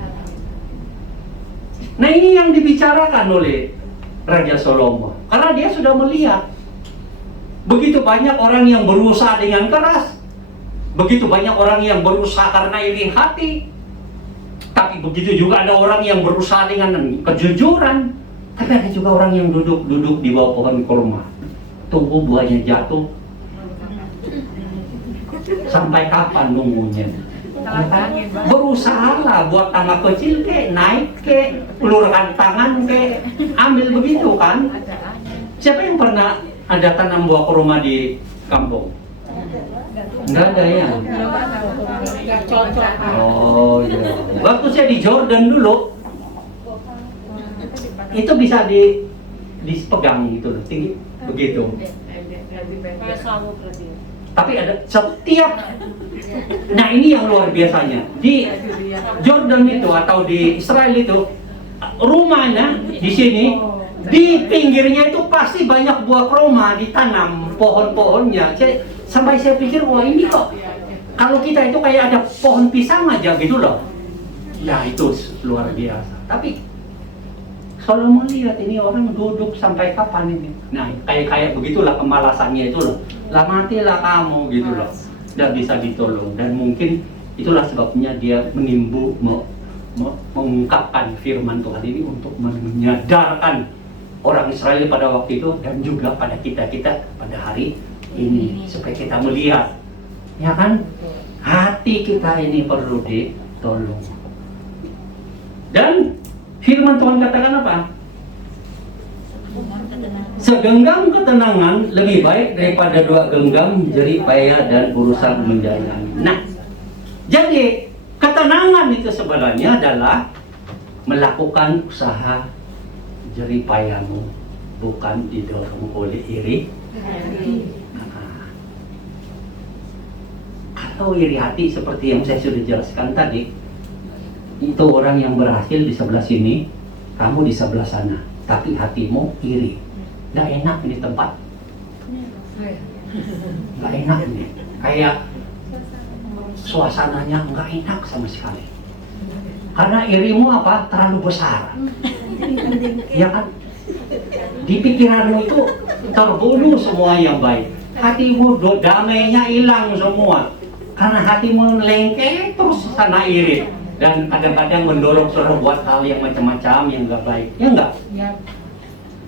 Nah ini yang dibicarakan oleh Raja Salomo, karena dia sudah melihat begitu banyak orang yang berusaha dengan keras, begitu banyak orang yang berusaha karena iri hati, tapi begitu juga ada orang yang berusaha dengan kejujuran, tapi ada juga orang yang duduk di bawah pohon kurma, tunggu buahnya jatuh. Sampai kapan nunggunya? Berusahalah buat tangga kecil ke, naik ke, ulurkan tangan ke, ambil begitu kan? Siapa yang pernah ada tanam buah kurma di kampung? Enggak ada ya? Oh iya. Waktu saya di Jordan dulu, itu bisa dipegang gitu loh, tinggi begitu. Tapi ada setiap, nah ini yang luar biasanya di Jordan itu atau di Israel itu, rumahnya di sini di pinggirnya itu pasti banyak buah kurma ditanam pohon-pohonnya. Sampai saya pikir, wah ini kok kalau kita itu kayak ada pohon pisang aja gitu loh. Ya itu luar biasa. Tapi kalau melihat ini orang duduk sampai kapan ini? Nah kayak begitulah kemalasannya itu loh. Lah matilah kamu gitu loh. Tidak bisa ditolong, dan mungkin itulah sebabnya dia mengungkapkan firman Tuhan ini untuk menyadarkan orang Israel pada waktu itu dan juga pada kita pada hari ini, supaya kita melihat, ya kan, hati kita ini perlu ditolong. Dan firman Tuhan katakan apa? Segenggam ketenangan lebih baik daripada dua genggam jerih payah dan urusan menjalani. Nah, jadi ketenangan itu sebenarnya adalah melakukan usaha jerih payahmu, bukan didorong oleh iri. Kalau iri hati seperti yang saya sudah jelaskan tadi, itu orang yang berhasil di sebelah sini, kamu di sebelah sana, tapi hatimu iri. Nggak enak ini tempat, nggak enak ini. Kayak suasananya nggak enak sama sekali. Karena irimu apa? Terlalu besar. Ya kan? Di pikiranmu itu terbunuh semua yang baik. Hatimu damainya hilang semua. Karena hatimu lengket terus sana iri. Dan kadang-kadang mendorong suruh buat hal yang macam-macam yang nggak baik. Ya nggak?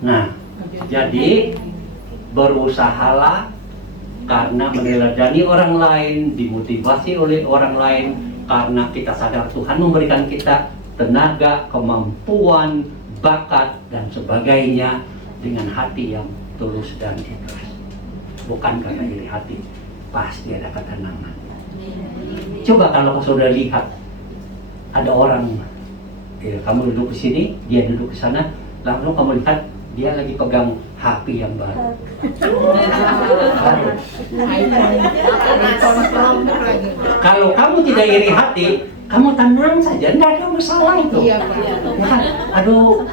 Nah, jadi berusahalah karena meneladani orang lain, dimotivasi oleh orang lain, karena kita sadar Tuhan memberikan kita tenaga, kemampuan, bakat, dan sebagainya dengan hati yang tulus dan ikhlas. Bukan karena iri hati, pasti ada ketenangan. Coba kalau saudara lihat, ada orang, kamu duduk di sini, dia duduk di sana, langsung kamu lihat dia lagi pegang HP yang baru. Kalau kamu tidak iri hati, kamu tenang saja, tidak ada masalah itu. Ya kan? Aduh,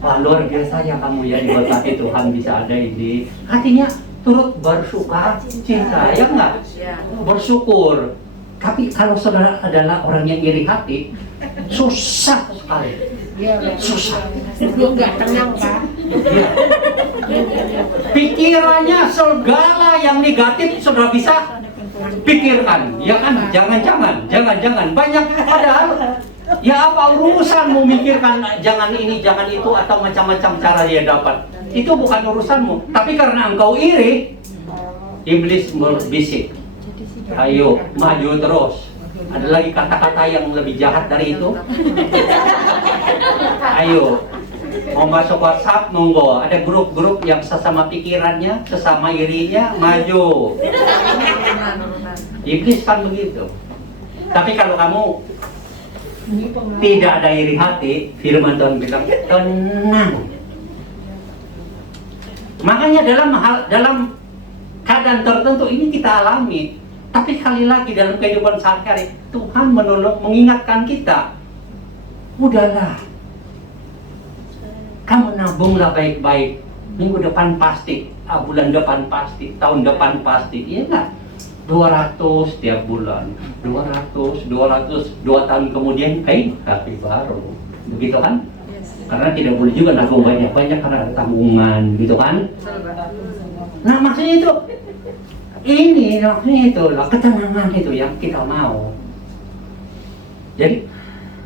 wah luar biasa ya kamu ya, diberkati Tuhan bisa ada ini. Hatinya turut bersuka cinta, ya enggak? Bersyukur. Tapi kalau saudara adalah orang yang iri hati, susah sekali. Susah. Belum nggak tenang, Pak. Ya. Pikirannya segala yang negatif sudah bisa pikirkan, ya kan? Jangan banyak padahal ya apa urusanmu memikirkan jangan ini, jangan itu atau macam-macam cara dia dapat. Itu bukan urusanmu. Tapi karena engkau iri, iblis berbisik. Ayo, maju terus. Ada lagi kata-kata yang lebih jahat dari itu? Ayo, mau masuk WhatsApp, monggo. Ada grup-grup yang sesama pikirannya, sesama irinya, maju. Iblis kan begitu. Tapi kalau kamu tidak ada iri hati, firman Tuhan bilang, tenang. Makanya dalam keadaan tertentu ini kita alami. Tapi kali lagi dalam kehidupan sehari-hari, Tuhan mengingatkan kita, udahlah, kamu nabunglah baik-baik, minggu depan pasti, bulan depan pasti, tahun depan pasti, iya nggak? 200 tiap bulan, 200, 2 tahun kemudian, HP baru, begitu kan? Karena tidak boleh juga nabung banyak-banyak karena ada tanggungan, gitu kan? Nah maksudnya itu, maksudnya itu loh, ketenangan itu yang kita mau. Jadi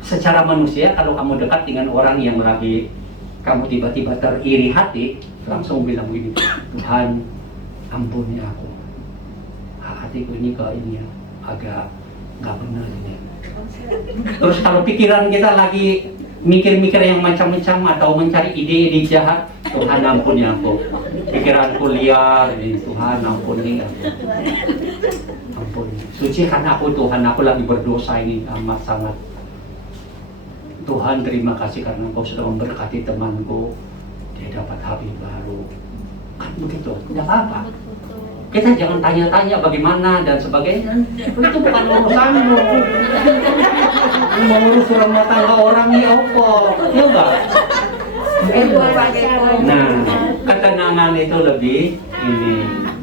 secara manusia kalau kamu dekat dengan orang yang lagi kamu tiba-tiba teriri hati, langsung bilang begini, Tuhan ampuni aku, hatiku ini agak nggak benar ini. Terus kalau pikiran kita lagi mikir-mikir yang macam-macam atau mencari ide-ide jahat, Tuhan ampuni aku, pikiranku liar ini, Tuhan ampuni aku, ampuni, sucikan aku Tuhan, aku lagi berdosa ini amat sangat. Tuhan terima kasih karena Engkau sudah memberkati temanku, dia dapat HP baru. Kan begitu, tidak apa-apa. Kita jangan tanya-tanya bagaimana dan sebagainya, itu bukan urusanmu. Mengurus rumah tangga orang ini apa, ya enggak? Nah, ketenangan itu lebih ini.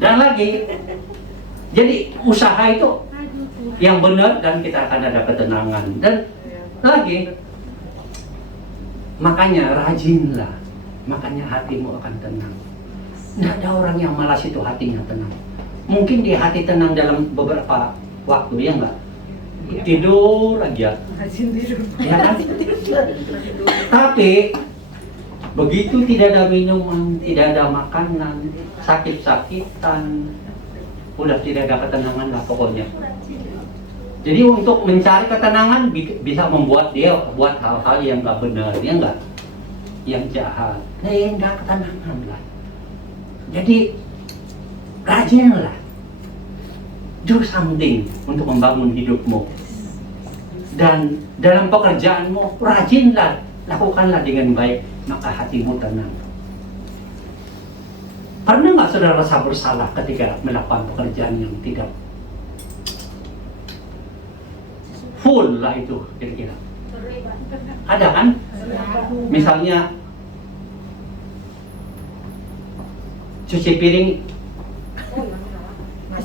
Dan lagi, jadi usaha itu yang benar dan kita akan ada ketenangan. Dan lagi, makanya rajinlah, makanya hatimu akan tenang. Tidak ada orang yang malas itu hatinya tenang. Mungkin dia hati tenang dalam beberapa waktu, ya enggak? Tidur aja, ya kan? Tapi begitu tidak ada minuman, tidak ada makanan, sakit-sakitan, udah tidak ada ketenangan lah pokoknya. Jadi untuk mencari ketenangan bisa membuat dia buat hal-hal yang nggak benar, ya enggak? Yang jahat, enggak ketenangan lah. Jadi rajinlah, do something untuk membangun hidupmu. Dan dalam pekerjaanmu rajinlah, lakukanlah dengan baik, maka hatimu tenang. Pernah nggak saudara rasa bersalah ketika melakukan pekerjaan yang tidak full lah itu kira-kira? Ada kan? Misalnya cuci piring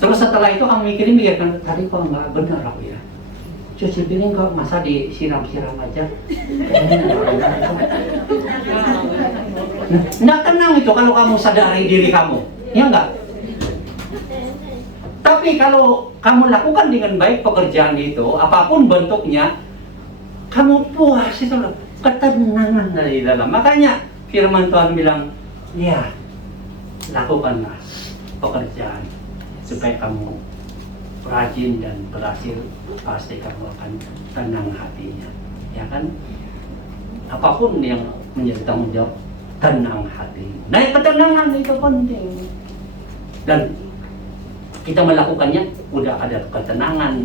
Terus setelah itu kamu mikirin tadi kok nggak benar aku ya. Cuci piring kok masa disiram-siram aja. Nggak tenang itu kalau kamu sadari diri kamu, ya nggak? Tapi kalau kamu lakukan dengan baik pekerjaan itu, apapun bentuknya, kamu puas itu loh, ketenangan dari dalam. Makanya firman Tuhan bilang, ya lakukanlah pekerjaan supaya kamu rajin dan berhasil, pasti kamu akan tenang hatinya, ya kan? Apapun yang menjadi tanggung jawab, tenang hati. Nah, ketenangan itu penting. Dan kita melakukannya, udah ada ketenangan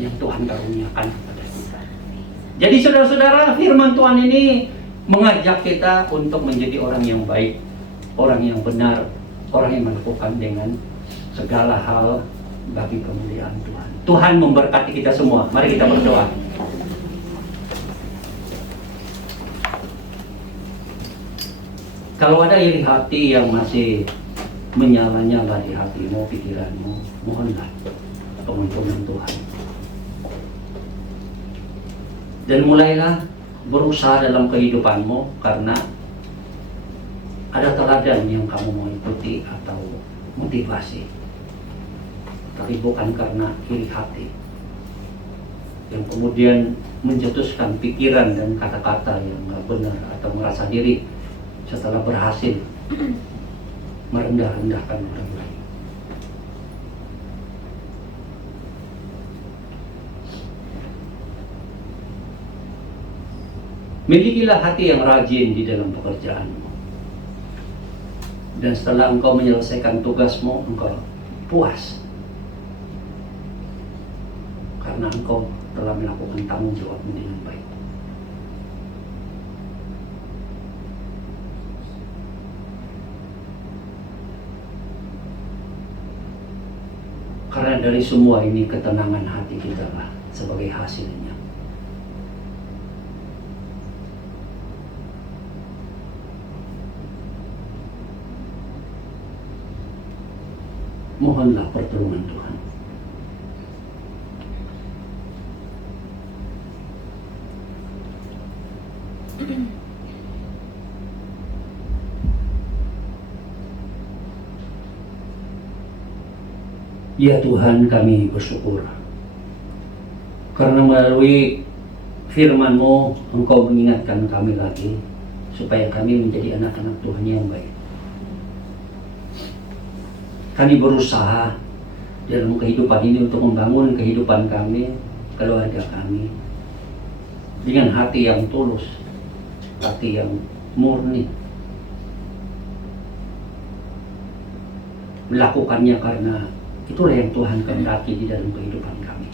yang Tuhan karuniakan kepada kita. Jadi saudara-saudara, firman Tuhan ini mengajak kita untuk menjadi orang yang baik, orang yang benar, orang yang melakukan dengan segala hal bagi kemuliaan Tuhan. Tuhan memberkati kita semua. Mari kita berdoa. Kalau ada iri hati yang masih menyala-nyala di hatimu, pikiranmu, mohonlah pengampunan Tuhan. Dan mulailah berusaha dalam kehidupanmu, karena ada teladan yang kamu mau ikuti atau motivasi, tapi bukan karena iri hati yang kemudian mencetuskan pikiran dan kata-kata yang nggak benar atau merasa diri setelah berhasil merendah-rendahkan orang lain. Milikilah hati yang rajin di dalam pekerjaanmu. Dan setelah engkau menyelesaikan tugasmu, engkau puas. Karena engkau telah melakukan tanggung jawabmu dengan baik. Karena dari semua ini ketenangan hati kita lah sebagai hasilnya. Mohonlah pertolongan Tuhan. Ya Tuhan, kami bersyukur karena melalui firman-Mu Engkau mengingatkan kami lagi supaya kami menjadi anak-anak Tuhan yang baik. Kami berusaha dalam kehidupan ini untuk membangun kehidupan kami, keluarga kami dengan hati yang tulus, hati yang murni. Melakukannya karena itulah yang Tuhan kehendaki di dalam kehidupan kami.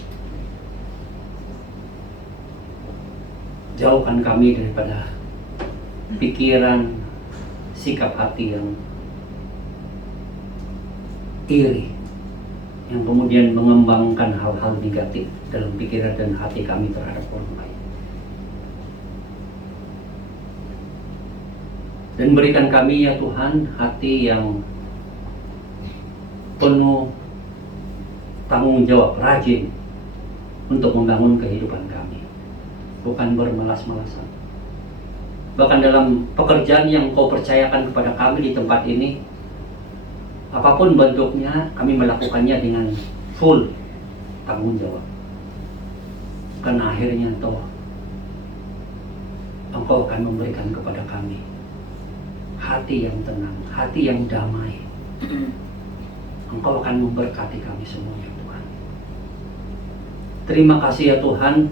Jauhkan kami daripada pikiran, sikap hati yang iri, yang kemudian mengembangkan hal-hal negatif dalam pikiran dan hati kami terhadap orang lain. Dan berikan kami ya Tuhan hati yang penuh tanggung jawab, rajin untuk membangun kehidupan kami, bukan bermalas-malasan. Bahkan dalam pekerjaan yang Kau percayakan kepada kami di tempat ini, apapun bentuknya, kami melakukannya dengan full tanggung jawab. Karena akhirnya Engkau akan memberikan kepada kami hati yang tenang, hati yang damai. Engkau akan memberkati kami semuanya Tuhan. Terima kasih ya Tuhan.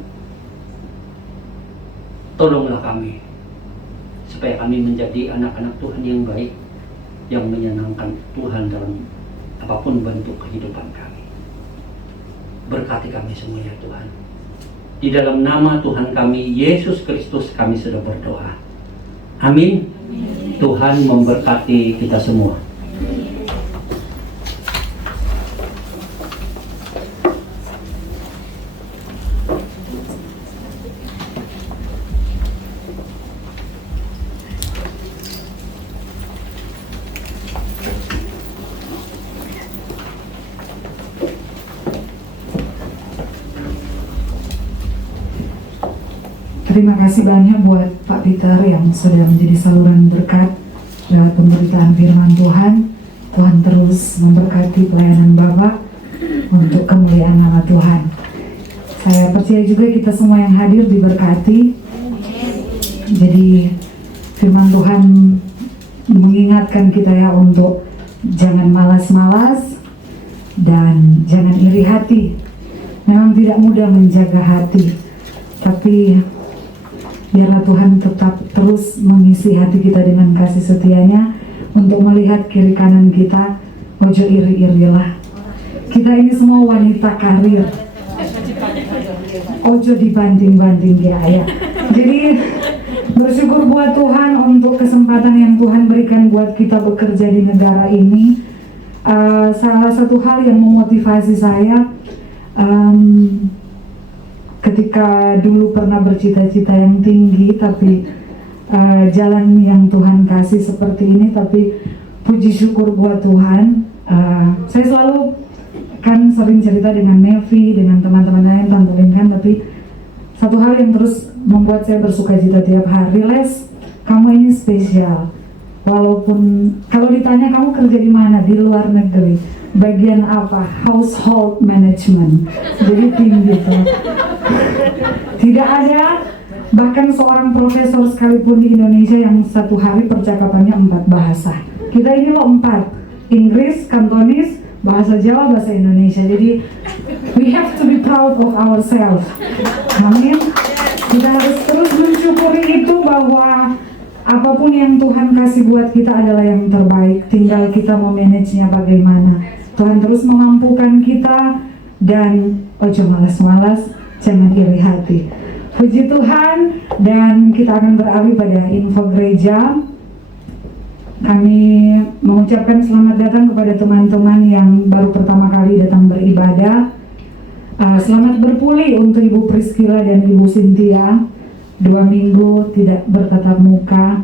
Tolonglah kami supaya kami menjadi anak-anak Tuhan yang baik, yang menyenangkan Tuhan dalam apapun bentuk kehidupan kami. Berkati kami semua ya Tuhan. Di dalam nama Tuhan kami Yesus Kristus kami sudah berdoa. Amin. Tuhan memberkati kita semua. Terima kasih banyak buat Pak Peter yang sudah menjadi saluran berkat lewat pemberitaan firman Tuhan. Tuhan terus memberkati pelayanan Bapak untuk kemuliaan nama Tuhan. Saya percaya juga kita semua yang hadir diberkati. Jadi firman Tuhan mengingatkan kita ya untuk jangan malas-malas dan jangan iri hati. Memang tidak mudah menjaga hati, tapi biarlah Tuhan tetap terus mengisi hati kita dengan kasih setianya untuk melihat kiri kanan kita. Ojo iri-irilah. Kita ini semua wanita karir. Ojo dibanding-banding ya ayah. Jadi bersyukur buat Tuhan untuk kesempatan yang Tuhan berikan buat kita bekerja di negara ini. Salah satu hal yang memotivasi saya, ketika dulu pernah bercita-cita yang tinggi, tapi jalan yang Tuhan kasih seperti ini, tapi puji syukur buat Tuhan. Saya selalu kan sering cerita dengan Nevi, dengan teman-teman lain, Tante Linkan, tapi satu hal yang terus membuat saya bersukacita tiap hari, Les, kamu ini spesial. Walaupun kalau ditanya kamu kerja di mana, di luar negeri, bagian apa? Household management. Jadi tim gitu. Tidak ada bahkan seorang profesor sekalipun di Indonesia yang satu hari percakapannya 4 bahasa. Kita ini loh 4, Inggris, Kantonis, bahasa Jawa, bahasa Indonesia. Jadi we have to be proud of ourselves. Amin. Kita harus terus mensyukuri itu, bahwa apapun yang Tuhan kasih buat kita adalah yang terbaik. Tinggal kita mau manage-nya bagaimana. Tuhan terus memampukan kita, dan ojo malas-malas, jangan iri hati. Puji Tuhan. Dan kita akan beralih pada info gereja. Kami mengucapkan selamat datang kepada teman-teman yang baru pertama kali datang beribadah. Selamat berpulih untuk Ibu Priscilla dan Ibu Cynthia, 2 minggu tidak bertatap muka.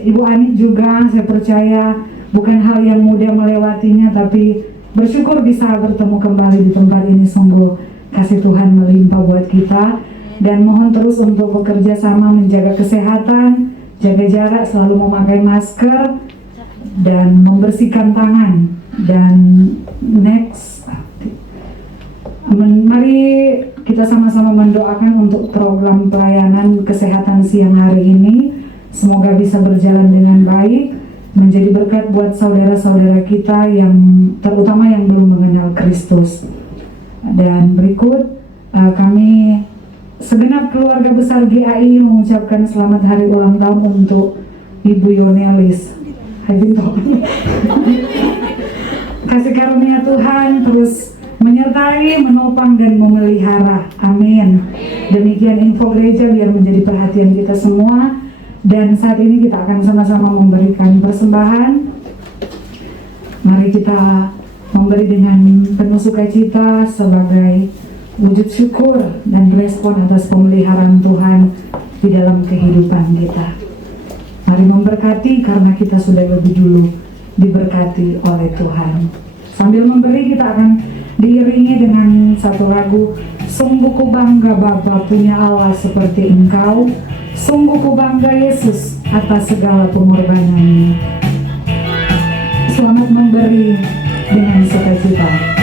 Ibu Ani juga, saya percaya bukan hal yang mudah melewatinya, tapi bersyukur bisa bertemu kembali di tempat ini. Sungguh kasih Tuhan melimpah buat kita. Dan mohon terus untuk bekerja sama, menjaga kesehatan, jaga jarak, selalu memakai masker, dan membersihkan tangan. Dan next, mari kita sama-sama mendoakan untuk program pelayanan kesehatan siang hari ini. Semoga bisa berjalan dengan baik, menjadi berkat buat saudara-saudara kita yang terutama yang belum mengenal Kristus. Dan berikut kami segenap keluarga besar GAI mengucapkan selamat hari ulang tahun untuk Ibu Yonelis. Kasih karunia Tuhan terus menyertai, menopang, dan memelihara. Amin. Demikian info gereja biar menjadi perhatian kita semua. Dan saat ini kita akan sama-sama memberikan persembahan. Mari kita memberi dengan penuh sukacita sebagai wujud syukur dan respon atas pemeliharaan Tuhan di dalam kehidupan kita. Mari memberkati karena kita sudah lebih dulu diberkati oleh Tuhan. Sambil memberi, kita akan diiringi dengan satu lagu, Sungguh ku bangga Bapa punya Allah seperti Engkau, sungguh ku bangga Yesus atas segala pengorbanannya. Selamat memberi dengan sukacita.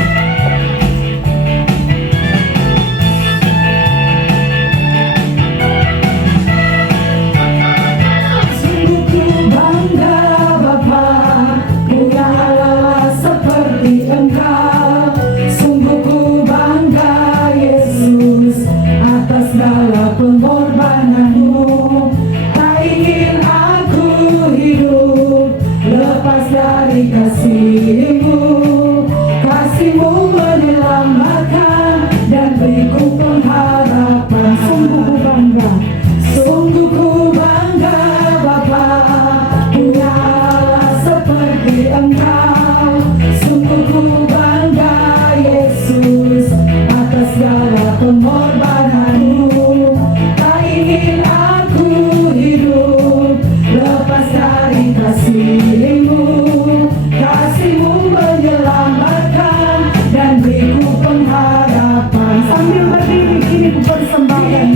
Sambil berdiri kini ku persembahkan.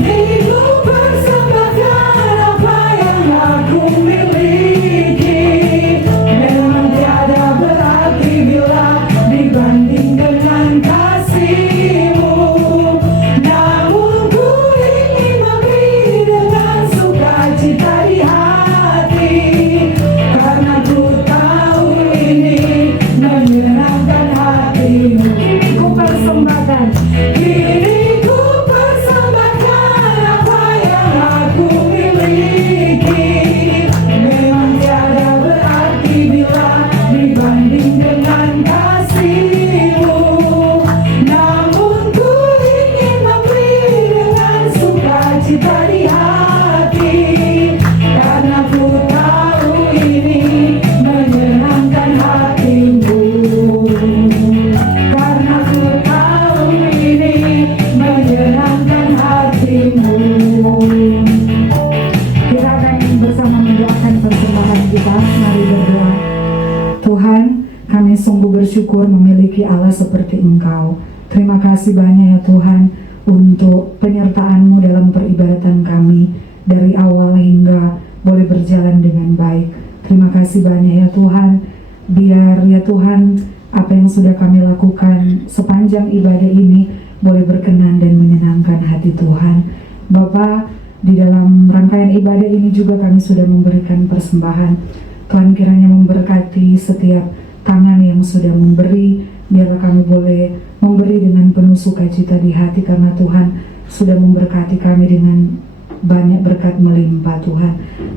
bersyukur memiliki Allah seperti Engkau. Terima kasih banyak ya Tuhan untuk penyertaan-Mu dalam peribadatan kami dari awal hingga boleh berjalan dengan baik. Terima kasih banyak ya Tuhan. Biar ya Tuhan apa yang sudah kami lakukan sepanjang ibadah ini boleh berkenan dan menyenangkan hati Tuhan. Bapa, di dalam rangkaian ibadah ini juga kami sudah memberikan persembahan. Tuhan kiranya memberkati setiap tangan yang sudah memberi. Biarlah kami boleh memberi dengan penuh sukacita di hati karena Tuhan sudah memberkati kami dengan banyak berkat melimpah Tuhan.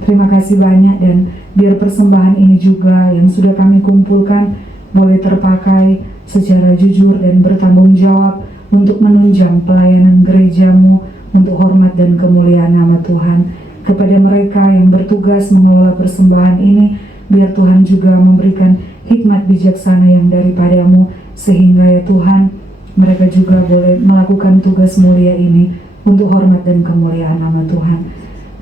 Terima kasih banyak, dan biar persembahan ini juga yang sudah kami kumpulkan boleh terpakai secara jujur dan bertanggung jawab untuk menunjang pelayanan gereja-Mu untuk hormat dan kemuliaan nama Tuhan. Kepada mereka yang bertugas mengelola persembahan ini, biar Tuhan juga memberikan hikmat bijaksana yang daripada-Mu, sehingga ya Tuhan mereka juga boleh melakukan tugas mulia ini untuk hormat dan kemuliaan nama Tuhan.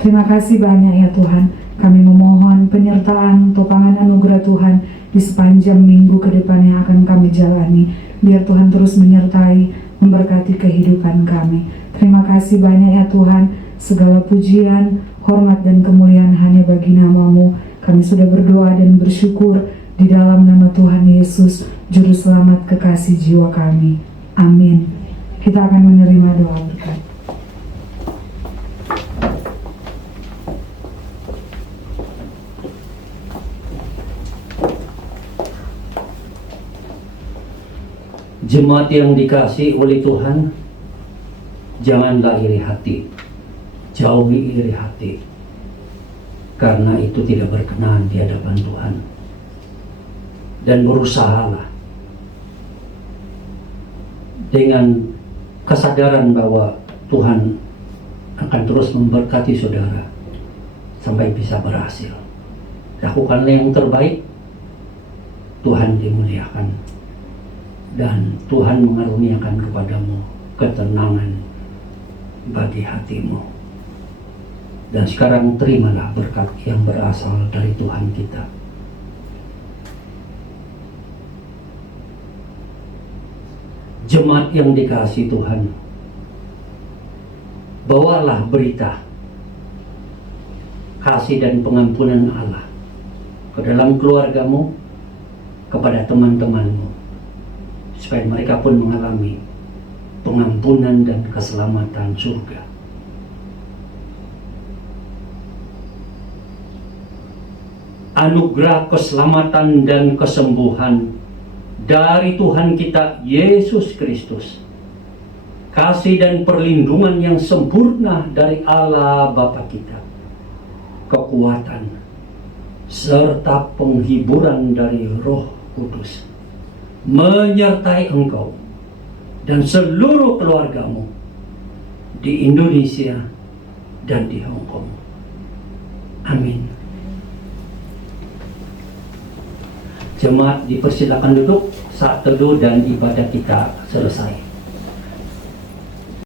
Terima kasih banyak ya Tuhan. Kami memohon penyertaan, topangan anugerah Tuhan di sepanjang minggu ke depan yang akan kami jalani. Biar Tuhan terus menyertai, memberkati kehidupan kami. Terima kasih banyak ya Tuhan. Segala pujian, hormat dan kemuliaan hanya bagi nama-Mu. Kami sudah berdoa dan bersyukur di dalam nama Tuhan Yesus, Juru Selamat kekasih jiwa kami. Amin. Kita akan menerima doa berkat. Jemaat yang dikasihi oleh Tuhan, janganlah iri hati, jauhi iri hati, karena itu tidak berkenan di hadapan Tuhan. Dan berusahalah dengan kesadaran bahwa Tuhan akan terus memberkati saudara sampai bisa berhasil. Lakukanlah yang terbaik, Tuhan dimuliakan, dan Tuhan mengaruniakan kepadamu ketenangan bagi hatimu. Dan sekarang terimalah berkat yang berasal dari Tuhan kita. Jemaat yang dikasihi Tuhan, bawalah berita kasih dan pengampunan Allah ke dalam keluargamu, kepada teman-temanmu, supaya mereka pun mengalami pengampunan dan keselamatan surga. Anugerah keselamatan dan kesembuhan dari Tuhan kita Yesus Kristus, kasih dan perlindungan yang sempurna dari Allah Bapa kita, kekuatan serta penghiburan dari Roh Kudus menyertai engkau dan seluruh keluargamu di Indonesia dan di Hong Kong. Amin. Jemaat dipersilakan duduk saat teduh dan ibadah kita selesai.